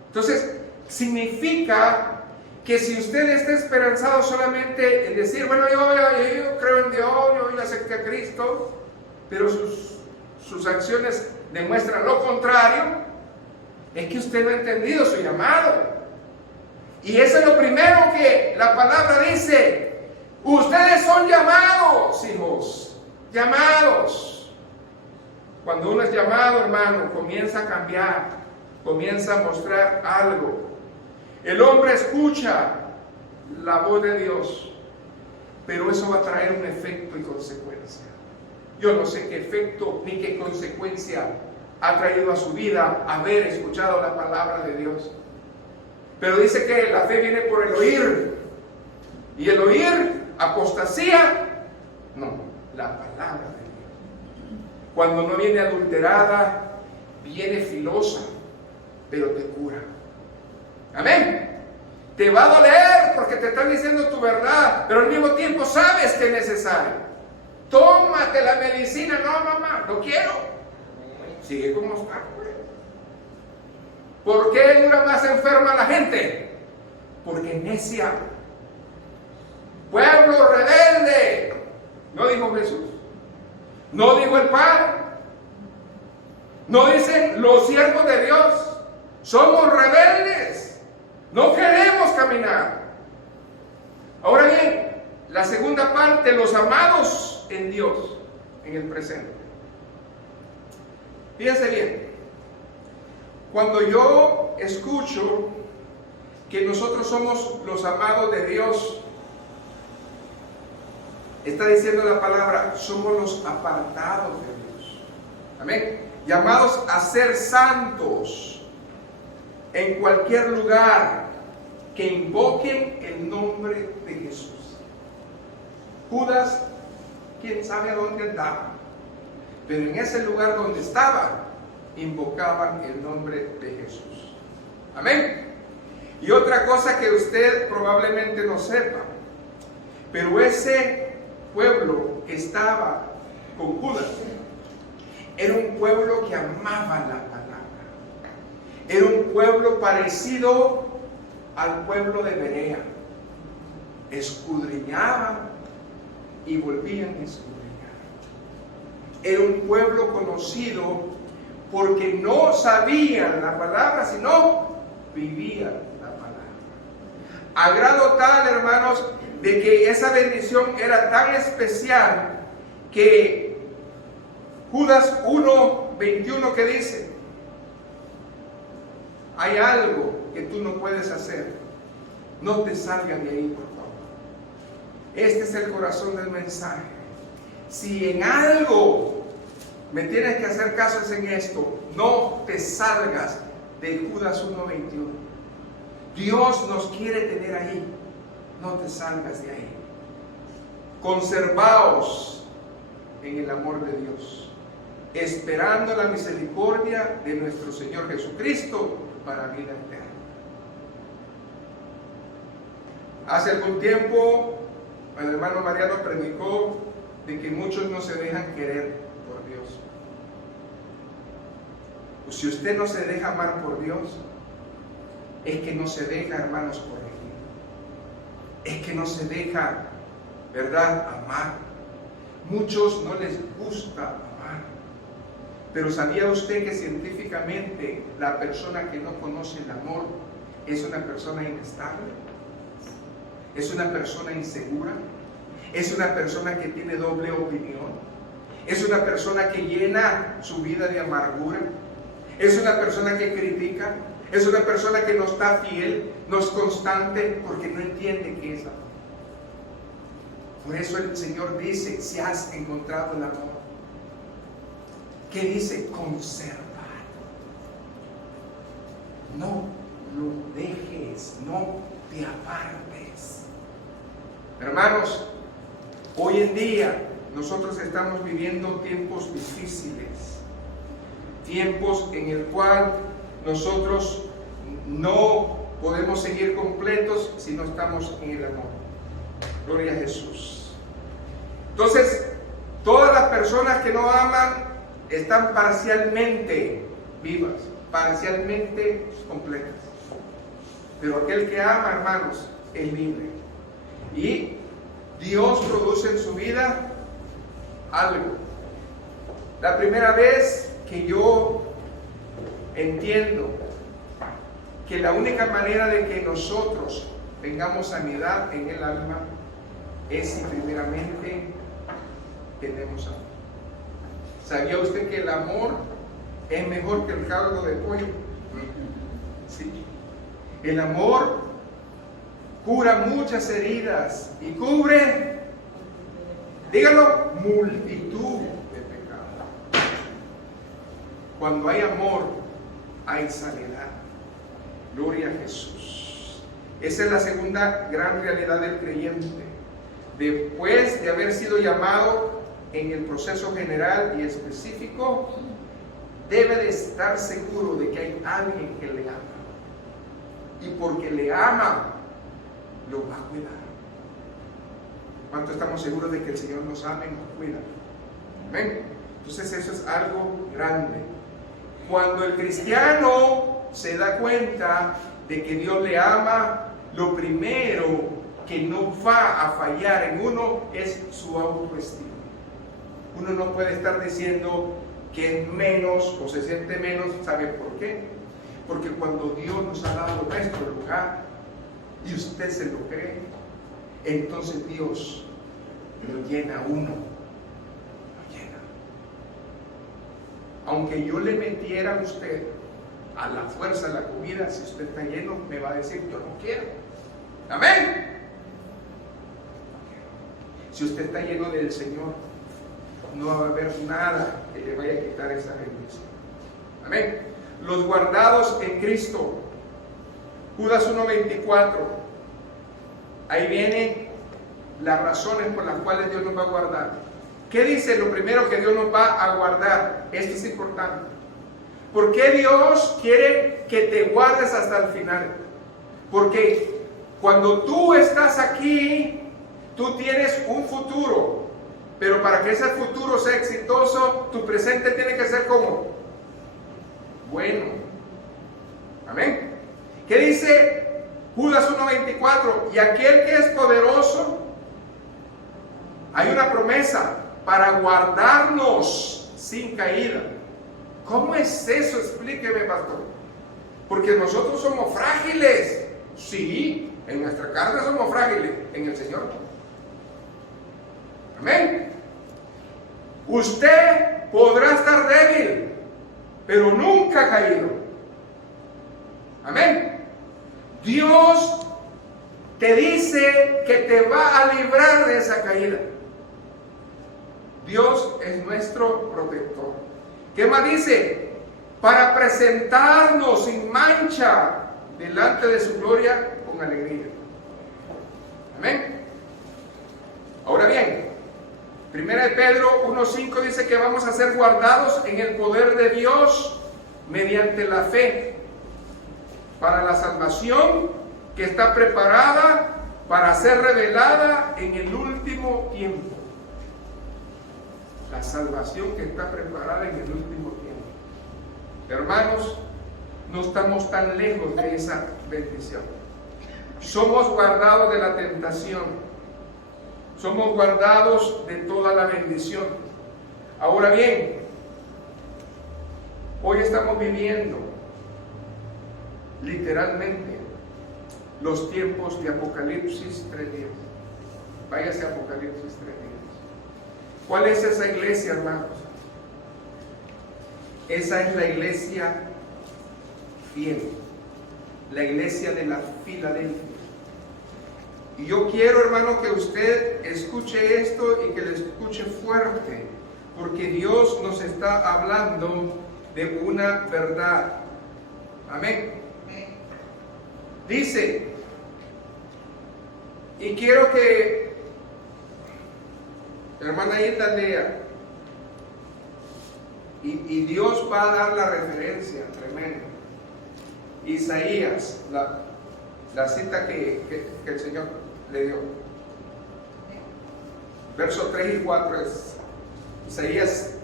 Entonces, significa que si usted está esperanzado solamente en decir, bueno, yo creo en Dios, yo acepté a Cristo, pero sus acciones demuestran lo contrario, es que usted no ha entendido su llamado. Y eso es lo primero que la palabra dice. Ustedes son llamados, hijos, llamados. Cuando uno es llamado, hermano, comienza a cambiar, comienza a mostrar algo. El hombre escucha la voz de Dios, pero eso va a traer un efecto y consecuencia. Yo no sé qué efecto ni qué consecuencia ha traído a su vida haber escuchado la palabra de Dios. Pero dice que la fe viene por el oír. Y el oír, apostasía, no, la palabra de Dios. Cuando no viene adulterada, viene filosa, pero te cura. Amén. Te va a doler porque te están diciendo tu verdad, pero al mismo tiempo sabes que es necesario. Tómate la medicina. No, mamá, no quiero. Sigue como está. ¿Por qué dura más enferma la gente? Porque es necia. Pueblo rebelde. No dijo Jesús. No dijo el Padre. No dice los siervos de Dios. Somos rebeldes. No queremos caminar. Ahora bien, la segunda parte, los amados en Dios, en el presente. Fíjense bien, cuando yo escucho que nosotros somos los amados de Dios, está diciendo la palabra, somos los apartados de Dios. Amén. Llamados a ser santos en cualquier lugar que invoquen el nombre de Jesús. Judas, quién sabe a dónde andaba, pero en ese lugar donde estaba, invocaban el nombre de Jesús. Amén. Y otra cosa que usted probablemente no sepa, pero ese pueblo que estaba con Judas era un pueblo que amaba la palabra. Era un pueblo parecido al pueblo de Berea. Escudriñaban y volvían a escudriñar. Era un pueblo conocido porque no sabían la palabra, sino vivían la palabra. A grado tal, hermanos, de que esa bendición era tan especial que Judas 1:21 que dice, hay algo que tú no puedes hacer, no te salgas de ahí, por favor. Este es el corazón del mensaje. Si en algo me tienes que hacer caso es en esto, no te salgas de Judas 1:21. Dios nos quiere tener ahí, no te salgas de ahí. Conservaos en el amor de Dios, esperando la misericordia de nuestro Señor Jesucristo para vida eterna. Hace algún tiempo el hermano Mariano predicó de que muchos no se dejan querer por Dios. Pues si usted no se deja amar por Dios, es que no se deja, hermanos, corregir. Es que no se deja, ¿verdad?, amar. Muchos no les gusta amar. Pero ¿sabía usted que científicamente la persona que no conoce el amor es una persona inestable? ¿Es una persona insegura? ¿Es una persona que tiene doble opinión? ¿Es una persona que llena su vida de amargura? ¿Es una persona que critica? ¿Es una persona que no está fiel, no es constante, porque no entiende qué es amor? Por eso el Señor dice, si has encontrado el amor, ¿qué dice? Conserva. No lo dejes, no te apartes. Hermanos, hoy en día nosotros estamos viviendo tiempos difíciles, tiempos en el cual nosotros no podemos seguir completos si no estamos en el amor. Gloria a Jesús. Entonces, todas las personas que no aman están parcialmente vivas, parcialmente completas. Pero aquel que ama, hermanos, es libre. Y Dios produce en su vida algo. La primera vez que yo entiendo que la única manera de que nosotros tengamos sanidad en el alma es si primeramente tenemos amor. ¿Sabía usted que el amor es mejor que el caldo de pollo? Sí. El amor cura muchas heridas y cubre, dígalo, multitud de pecados. Cuando hay amor, hay sanidad. Gloria a Jesús. Esa es la segunda gran realidad del creyente. Después de haber sido llamado en el proceso general y específico, debe de estar seguro de que hay alguien que le ama. Y porque le ama, lo va a cuidar. ¿Cuánto estamos seguros de que el Señor nos ama y nos cuida? Amén. Entonces eso es algo grande. Cuando el cristiano se da cuenta de que Dios le ama, lo primero que no va a fallar en uno es su autoestima. Uno no puede estar diciendo que es menos o se siente menos. ¿Sabe por qué? Porque cuando Dios nos ha dado nuestro lugar y usted se lo cree, entonces Dios lo llena a uno. Lo llena. Aunque yo le metiera a usted a la fuerza la comida, si usted está lleno, me va a decir, yo no quiero. Amén. Si usted está lleno del Señor, no va a haber nada que le vaya a quitar esa bendición. Amén. Los guardados en Cristo. Judas 1:24. Ahí vienen las razones por las cuales Dios nos va a guardar. ¿Qué dice? Lo primero que Dios nos va a guardar. Esto es importante. ¿Por qué Dios quiere que te guardes hasta el final? Porque cuando tú estás aquí, tú tienes un futuro. Pero para que ese futuro sea exitoso, tu presente tiene que ser como bueno. Amén. ¿Qué dice Judas 1:24? Y aquel que es poderoso, hay una promesa para guardarnos sin caída. ¿Cómo es eso? Explíqueme, pastor. Porque nosotros somos frágiles. Sí, en nuestra carne somos frágiles, en el Señor no. Amén. Usted podrá estar débil, pero nunca caído. Amén. Dios te dice que te va a librar de esa caída. Dios es nuestro protector. ¿Qué más dice? Para presentarnos sin mancha delante de su gloria con alegría. Amén. Ahora bien, 1 Pedro 1:5 dice que vamos a ser guardados en el poder de Dios mediante la fe para la salvación que está preparada para ser revelada en el último tiempo. la salvación que está preparada en el último tiempo. Hermanos, no estamos tan lejos de esa bendición. Somos guardados de la tentación. Somos guardados de toda la bendición. Ahora bien, hoy estamos viviendo literalmente los tiempos de Apocalipsis 3:10. Váyase a Apocalipsis 3:10. ¿Cuál es esa iglesia, hermanos? Esa es la iglesia fiel, la iglesia de la Filadelfia. Y yo quiero, hermano, que usted escuche esto y que lo escuche fuerte, porque Dios nos está hablando de una verdad. Amén. Dice, y quiero que la hermana Hilda lea, y Dios va a dar la referencia tremenda. Isaías, la cita que el Señor le dio. Versos 3 y 4 es Isaías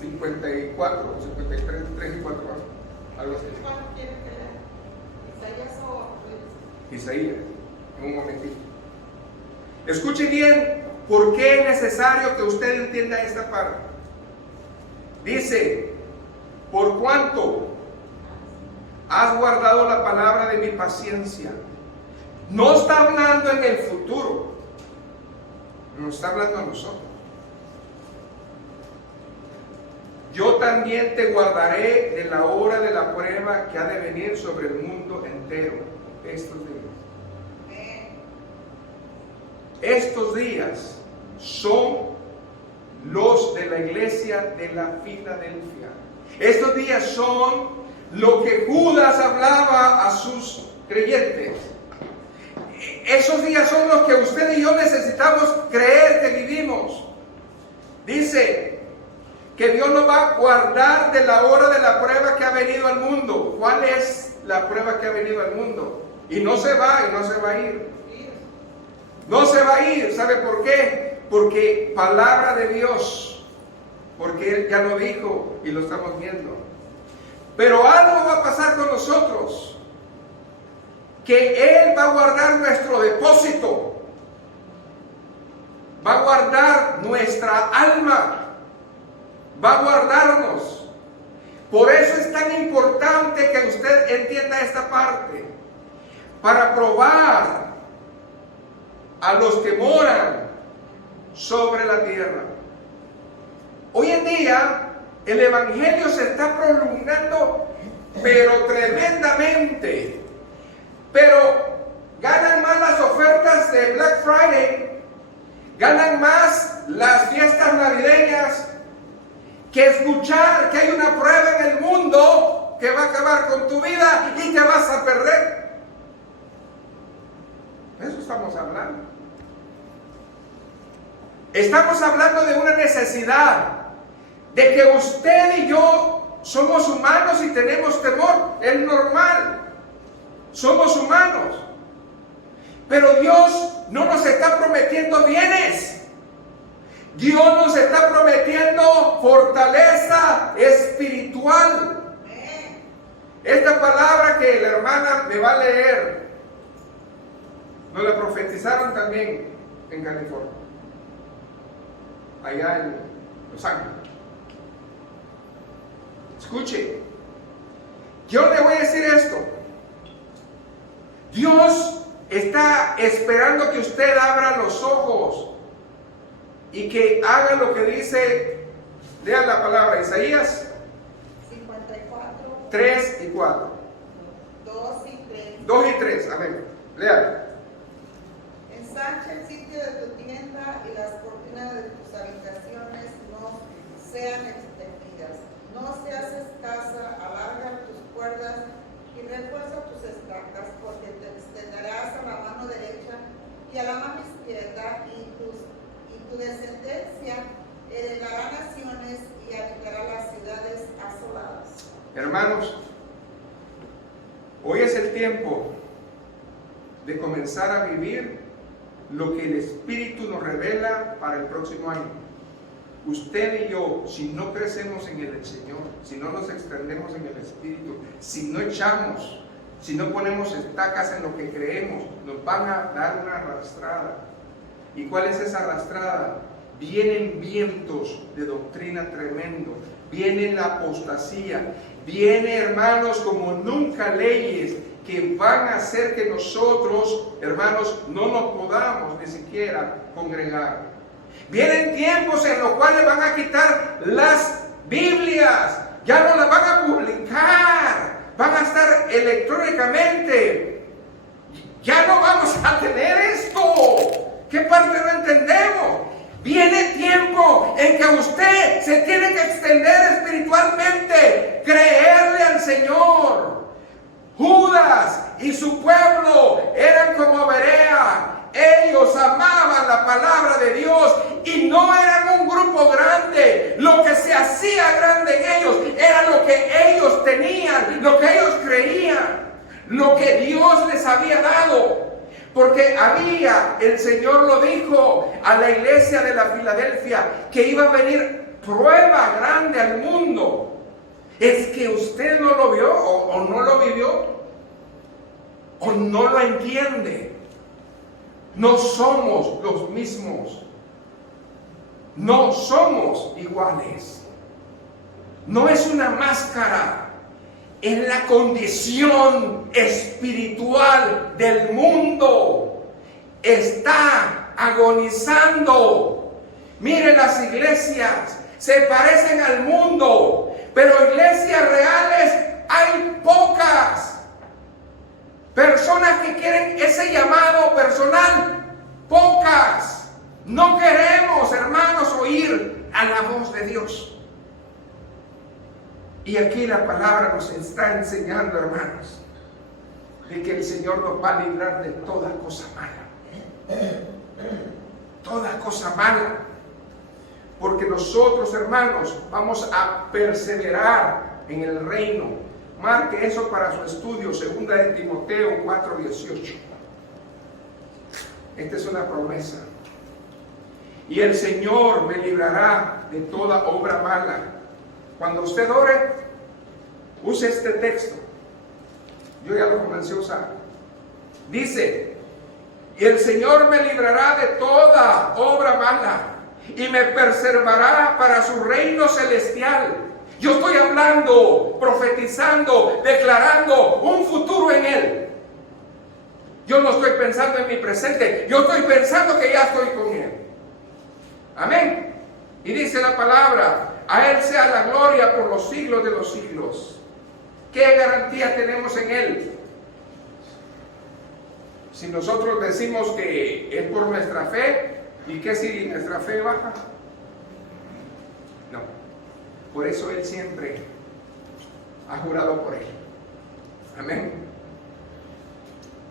54, 53, 3 y 4, algo así. Isaías, en un momentito. Escuche bien, ¿por qué es necesario que usted entienda esta parte? Dice, por cuanto has guardado la palabra de mi paciencia. No está hablando en el futuro, nos está hablando a nosotros. Yo también te guardaré de la hora de la prueba que ha de venir sobre el mundo entero estos días. Estos días son los de la iglesia de la Filadelfia. Estos días son lo que Judas hablaba a sus creyentes. Esos días son los que usted y yo necesitamos creer que vivimos. Dice que Dios nos va a guardar de la hora de la prueba que ha venido al mundo. ¿Cuál es la prueba que ha venido al mundo? Y no se va a ir. No se va a ir. ¿Sabe por qué? Porque palabra de Dios. Porque Él ya lo dijo y lo estamos viendo. Pero algo va a pasar con nosotros. Que Él va a guardar nuestro depósito. Va a guardar nuestra alma. Va a guardarnos. Por eso es tan importante que usted entienda esta parte. Para probar a los que moran sobre la tierra. Hoy en día el evangelio se está prolongando, pero tremendamente. Pero ganan más las ofertas de Black Friday, ganan más las fiestas navideñas, que escuchar que hay una prueba en el mundo que va a acabar con tu vida y te vas a perder. Eso estamos hablando. Estamos hablando de una necesidad, de que usted y yo somos humanos y tenemos temor, es normal. Somos humanos. Pero Dios no nos está prometiendo bienes. Dios nos está prometiendo fortaleza espiritual. Esta palabra que la hermana me va a leer, nos la profetizaron también en California, allá en Los Ángeles. Escuche, yo le voy a decir esto. Dios está esperando que usted abra los ojos y que haga lo que dice. Lea la palabra, Isaías 54, 3 y 4. 2 y 3. 2 y 3, amén. Lea. Ensancha el sitio de tu tienda y las cortinas de tus habitaciones no sean extendidas. No seas escasa, alarga tus cuerdas y refuerza tus estacas, porque te extenderás a la mano derecha y a la mano izquierda, y tu descendencia heredará naciones y habitará las ciudades asoladas. Hermanos, hoy es el tiempo de comenzar a vivir lo que el Espíritu nos revela para el próximo año. Usted y yo, si no crecemos en el Señor, si no nos extendemos en el Espíritu, si no echamos, si no ponemos estacas en lo que creemos, nos van a dar una arrastrada. ¿Y cuál es esa arrastrada? Vienen vientos de doctrina tremendo, viene la apostasía, viene, hermanos, como nunca leyes que van a hacer que nosotros, hermanos, no nos podamos ni siquiera congregar. Vienen tiempos en los cuales van a quitar las Biblias, ya no las van a publicar, van a estar electrónicamente. Ya no vamos a tener esto. ¿Qué parte no entendemos? Viene tiempo en que usted se tiene que extender espiritualmente, creerle al Señor. Judas y su pueblo eran como Berea. Ellos amaban la palabra de Dios y no eran un grupo grande. Lo que se hacía grande en ellos era lo que ellos tenían, lo que ellos creían, lo que Dios les había dado. Porque el Señor lo dijo a la iglesia de la Filadelfia, que iba a venir prueba grande al mundo. Es que usted no lo vio o no lo vivió o no lo entiende. No somos los mismos. No somos iguales. No es una máscara. Es la condición espiritual del mundo. Está agonizando. Miren, las iglesias se parecen al mundo, pero iglesias reales hay pocas. Personas que quieren ese llamado personal, pocas. No queremos, hermanos, oír a la voz de Dios. Y aquí la palabra nos está enseñando, hermanos, de que el Señor nos va a librar de toda cosa mala. Toda cosa mala. Porque nosotros, hermanos, vamos a perseverar en el reino. Marque eso para su estudio, 2 de Timoteo 4:18. Esta es una promesa. Y el Señor me librará de toda obra mala. Cuando usted ore, use este texto. Yo ya lo comencé a usar. Dice: y el Señor me librará de toda obra mala y me preservará para su reino celestial. Yo estoy hablando, profetizando, declarando un futuro en Él. Yo no estoy pensando en mi presente, yo estoy pensando que ya estoy con Él. Amén. Y dice la palabra: a Él sea la gloria por los siglos de los siglos. ¿Qué garantía tenemos en Él? Si nosotros decimos que es por nuestra fe, ¿y qué si nuestra fe baja? No. Por eso Él siempre ha jurado por Él. Amén.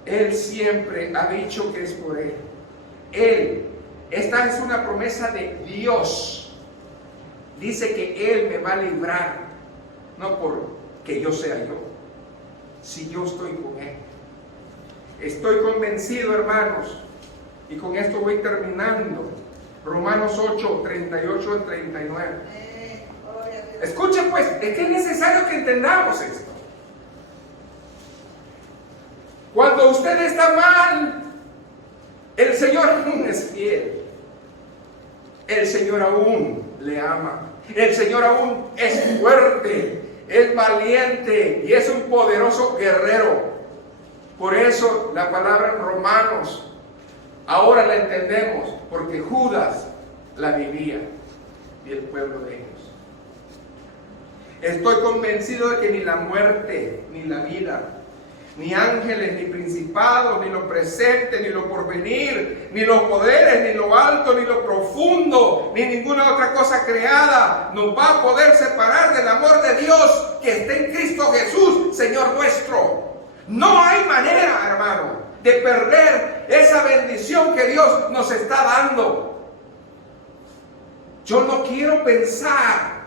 Él siempre ha dicho que es por Él. Esta es una promesa de Dios. Dice que Él me va a librar, no porque yo sea yo, si yo estoy con Él. Estoy convencido, hermanos, y con esto voy terminando. Romanos 8, 38 al 39. Escuchen pues, es que es necesario que entendamos esto. Cuando usted está mal, el Señor aún es fiel. El Señor aún le ama. El Señor aún es fuerte, es valiente y es un poderoso guerrero. Por eso la palabra en Romanos ahora la entendemos, porque Judas la vivía y el pueblo de ellos. Estoy convencido de que ni la muerte, ni la vida, ni ángeles, ni principados, ni lo presente, ni lo porvenir, ni los poderes, ni lo alto, ni lo profundo, ni ninguna otra cosa creada nos va a poder separar del amor de Dios que está en Cristo Jesús, Señor nuestro. No hay manera, hermano, de perder esa bendición que Dios nos está dando. Yo no quiero pensar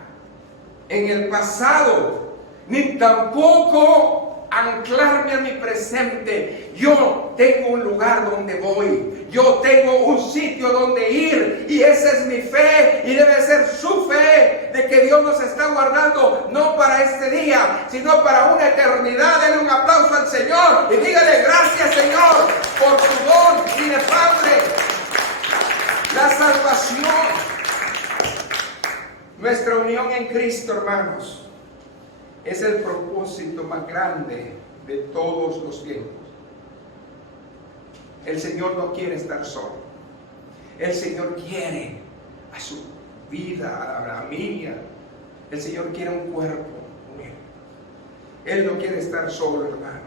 en el pasado, ni tampoco anclarme a mi presente. Yo tengo un lugar donde voy. Yo tengo un sitio donde ir y esa es mi fe y debe ser su fe de que Dios nos está guardando no para este día, sino para una eternidad. Denle un aplauso al Señor y dígale gracias, Señor, por tu don inefable. La salvación, nuestra unión en Cristo, hermanos, es el propósito más grande de todos los tiempos. El Señor no quiere estar solo. El Señor quiere a su vida, a la mía. El Señor quiere un cuerpo unido. Él no quiere estar solo, hermanos.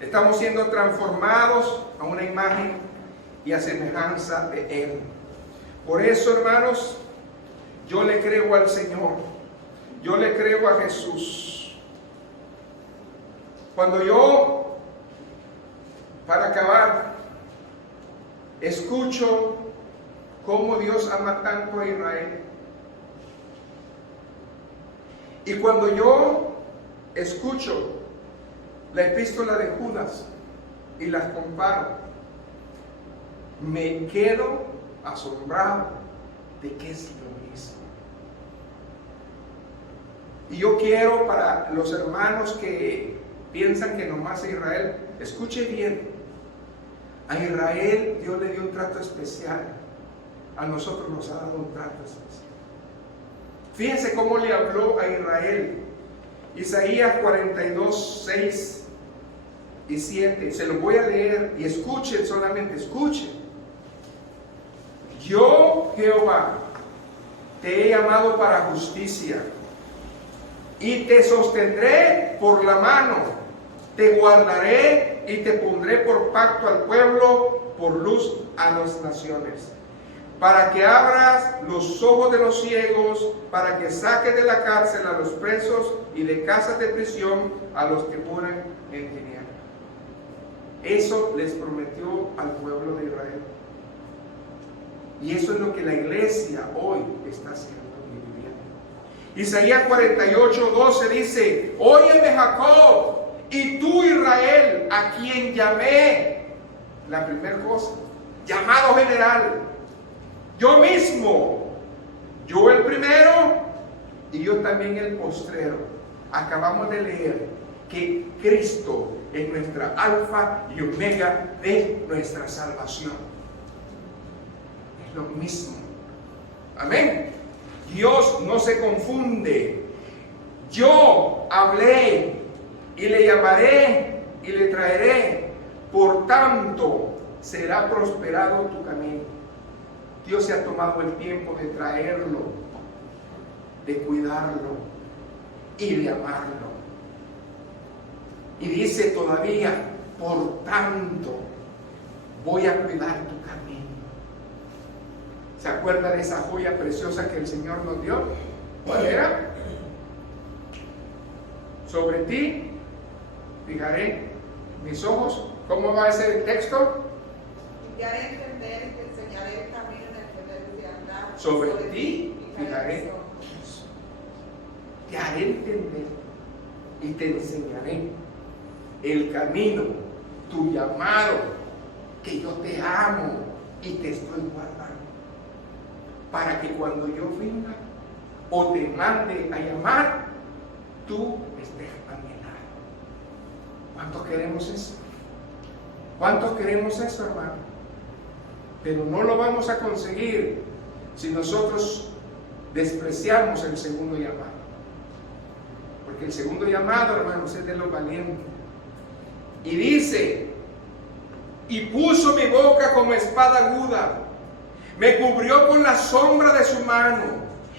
Estamos siendo transformados a una imagen y a semejanza de Él. Por eso, hermanos, yo le creo al Señor. Yo le creo a Jesús. Cuando yo, para acabar, escucho cómo Dios ama tanto a Israel. Y cuando yo escucho la epístola de Judas y las comparo, me quedo asombrado de que es lo mismo. Y yo quiero, para los hermanos que piensan que nomás a Israel, escuche bien. A Israel Dios le dio un trato especial. A nosotros nos ha dado un trato especial. Fíjense cómo le habló a Israel. Isaías 42, 6 y 7. Se los voy a leer y escuchen, solamente escuchen. Yo, Jehová, te he llamado para justicia y te sostendré por la mano, te guardaré y te pondré por pacto al pueblo, por luz a las naciones, para que abras los ojos de los ciegos, para que saques de la cárcel a los presos y de casas de prisión a los que moran en tinieblas. Eso les prometió al pueblo de Israel. Y eso es lo que la iglesia hoy está haciendo y viviendo. Isaías 48, 12 dice: óyeme, Jacob, y tú, Israel, a quien llamé. La primera cosa, llamado general. Yo mismo, yo el primero y yo también el postrero. Acabamos de leer que Cristo es nuestra alfa y omega de nuestra salvación. Es lo mismo. Amén. Dios no se confunde. Yo hablé y le llamaré y le traeré. Por tanto, será prosperado tu camino. Dios se ha tomado el tiempo de traerlo, de cuidarlo y de amarlo. Y dice todavía: por tanto, voy a cuidar tu camino. ¿Se acuerda de esa joya preciosa que el Señor nos dio? ¿Cuál era? Sobre ti fijaré mis ojos. ¿Cómo va a ser el texto? Y te haré entender y te enseñaré el camino en el que debes de andar. Sobre ti fijaré. Te haré entender y te enseñaré el camino, tu llamado, que yo te amo y te estoy guardando, para que cuando yo venga o te mande a llamar, tú estés a mi lado. ¿Cuántos queremos eso? ¿Cuántos queremos eso, hermano? Pero no lo vamos a conseguir si nosotros despreciamos el segundo llamado. Porque el segundo llamado, hermanos, es de los valientes. Y dice: y puso mi boca como espada aguda, me cubrió con la sombra de su mano,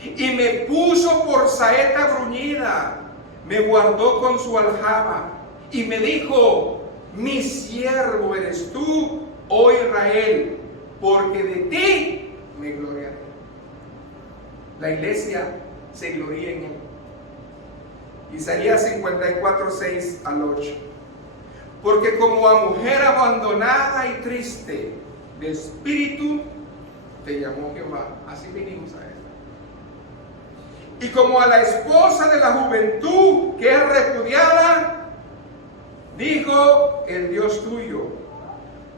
y me puso por saeta bruñida, me guardó con su aljaba, y me dijo: mi siervo eres tú, oh Israel, porque de ti me gloriaré. La iglesia se gloría en él. Isaías 54, 6 al 8. Porque como a mujer abandonada y triste de espíritu, te llamó Jehová. Así vinimos a él. Y como a la esposa de la juventud que es repudiada, dijo el Dios tuyo: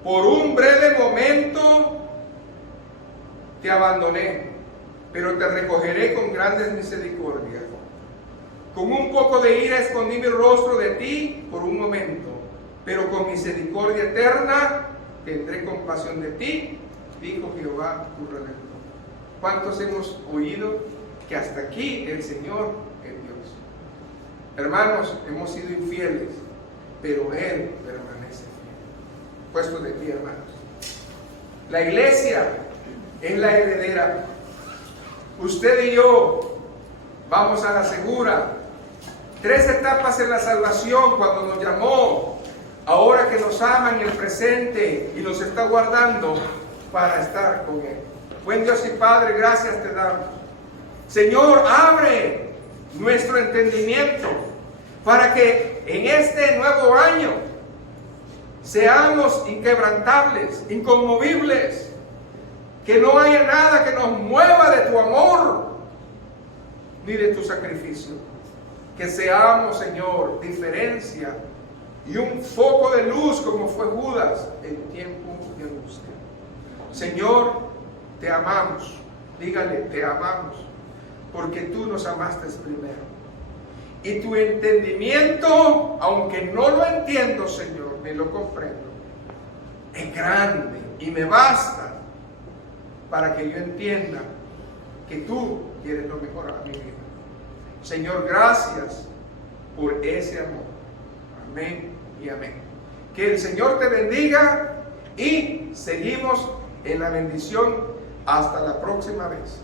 Por un breve momento te abandoné, pero te recogeré con grandes misericordias. Con un poco de ira escondí mi rostro de ti por un momento, pero con misericordia eterna tendré compasión de ti, dijo Jehová tu Redentor. ¿Cuántos hemos oído que hasta aquí el Señor es Dios? Hermanos, hemos sido infieles, pero Él permanece fiel. Puesto de pie, hermanos. La iglesia es la heredera. Usted y yo vamos a la segura. 3 etapas en la salvación cuando nos llamó. Ahora que nos ama en el presente y nos está guardando para estar con Él. Buen Dios y Padre, gracias te damos. Señor, abre nuestro entendimiento para que en este nuevo año seamos inquebrantables, inconmovibles, que no haya nada que nos mueva de tu amor ni de tu sacrificio. Que seamos, Señor, diferencia y un foco de luz como fue Judas en tiempo de angustia. Señor, te amamos. Dígale, te amamos, porque tú nos amaste primero. Y tu entendimiento, aunque no lo entiendo, Señor, ni lo comprendo, es grande y me basta para que yo entienda que tú quieres lo mejor a mi vida. Señor, gracias por ese amor. Amén y amén. Que el Señor te bendiga y seguimos en la bendición hasta la próxima vez.